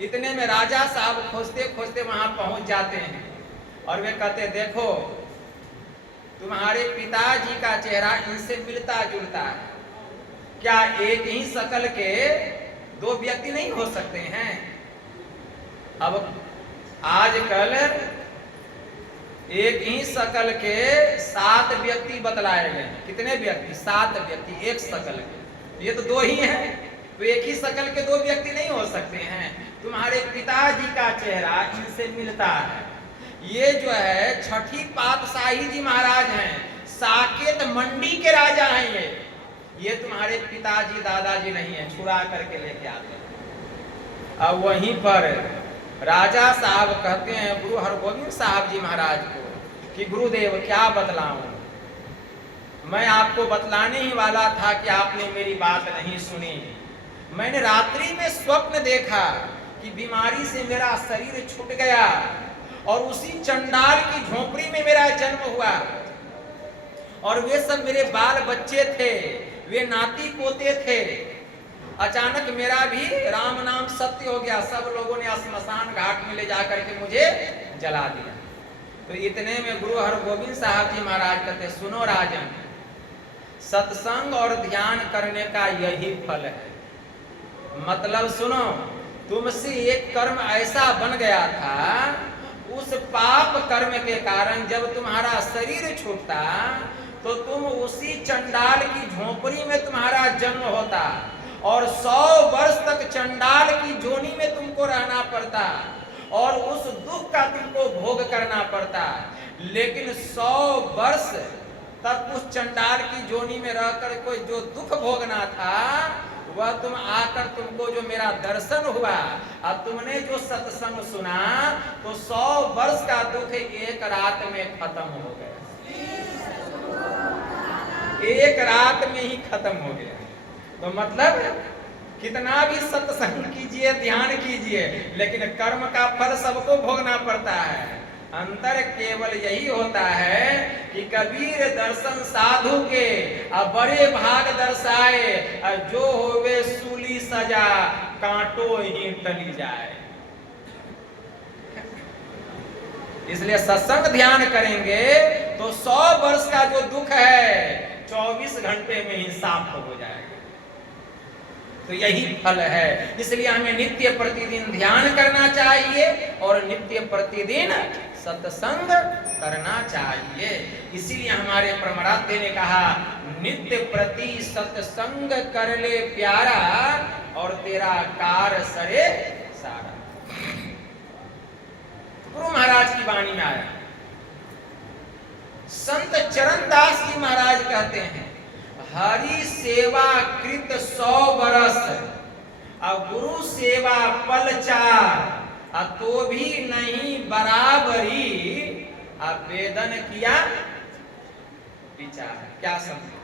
इतने में राजा साहब खोजते खोजते वहां पहुंच जाते हैं और वे कहते, देखो तुम्हारे पिताजी का चेहरा इनसे मिलता जुलता है, क्या एक ही शकल के दो व्यक्ति नहीं हो सकते हैं? अब आजकल एक ही शकल के 7 व्यक्ति बतलाए गए। कितने व्यक्ति? 7 व्यक्ति एक शकल के। ये तो 2 ही हैं, तो एक ही शकल के 2 व्यक्ति नहीं हो सकते हैं। तुम्हारे पिताजी का चेहरा इनसे मिलता है। ये जो है छठी पातशाही जी महाराज हैं, साकेत मंडी के राजा हैं। ये तुम्हारे पिताजी दादाजी नहीं है, छुड़ा करके लेके आते हैं। अब वहीं पर राजा साहब कहते हैं गुरु हरगोविंद साहब जी महाराज को कि गुरुदेव क्या बतलाऊं, मैं आपको बतलाने ही वाला था कि आपने मेरी बात नहीं सुनी। मैंने रात्रि में स्वप्न देखा कि बीमारी से मेरा शरीर छूट गया और उसी चंडाल की झोपड़ी में मेरा जन्म हुआ और वे सब मेरे बाल बच्चे थे, वे नाती पोते थे। अचानक मेरा भी राम नाम सत्य हो गया। सब लोगों ने श्मशान घाट में ले जाकर के मुझे जला दिया। तो इतने में गुरु हरगोविंद साहब जी महाराज कहते, सुनो राजन, सत्संग और ध्यान करने का यही फल है। मतलब सुनो, तुमसे एक कर्म ऐसा बन गया था, उस पाप कर्म के कारण जब तुम्हारा शरीर छूटता तो तुम उसी चंडाल की झोपड़ी में तुम्हारा जन्म होता और 100 वर्ष तक चंडाल की जोनी में तुमको रहना पड़ता और उस दुख का तुमको भोग करना पड़ता। लेकिन 100 वर्ष तक उस चंडाल की जोनी में रहकर कोई जो दुख भोगना था, वह तुम आकर तुमको जो मेरा दर्शन हुआ और तुमने जो सत्संग सुना, तो 100 वर्ष का दुख एक रात में खत्म हो गया। एक रात में ही खत्म हो गया। तो मतलब कितना भी सत्संग कीजिए, ध्यान कीजिए, लेकिन कर्म का फल सबको भोगना पड़ता है। अंतर केवल यही होता है कि कबीर दर्शन साधु के अब बड़े भाग दर्शाए, जो होवे सूली सजा कांटो ही टली जाए। इसलिए सत्संग ध्यान करेंगे तो 100 वर्ष का जो दुख है 24 घंटे में ही साफ हो जाएगा। तो यही फल है। इसलिए हमें नित्य प्रतिदिन ध्यान करना चाहिए और नित्य प्रतिदिन सत्संग करना चाहिए। इसीलिए हमारे परमाराध्य ने कहा, नित्य प्रति सत्संग कर ले प्यारा और तेरा कार सरे सारा। गुरु महाराज की वाणी में आया, संत चरणदास जी महाराज कहते हैं, हरि सेवा कृत 100 बरस और गुरु सेवा पल 4 तो भी नहीं बराबरी आवेदन किया विचार। क्या समझे?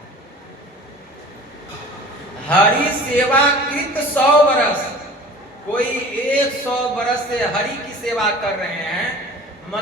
हरि सेवा कृत 100 बरस, कोई 100 बरस से हरि की सेवा कर रहे हैं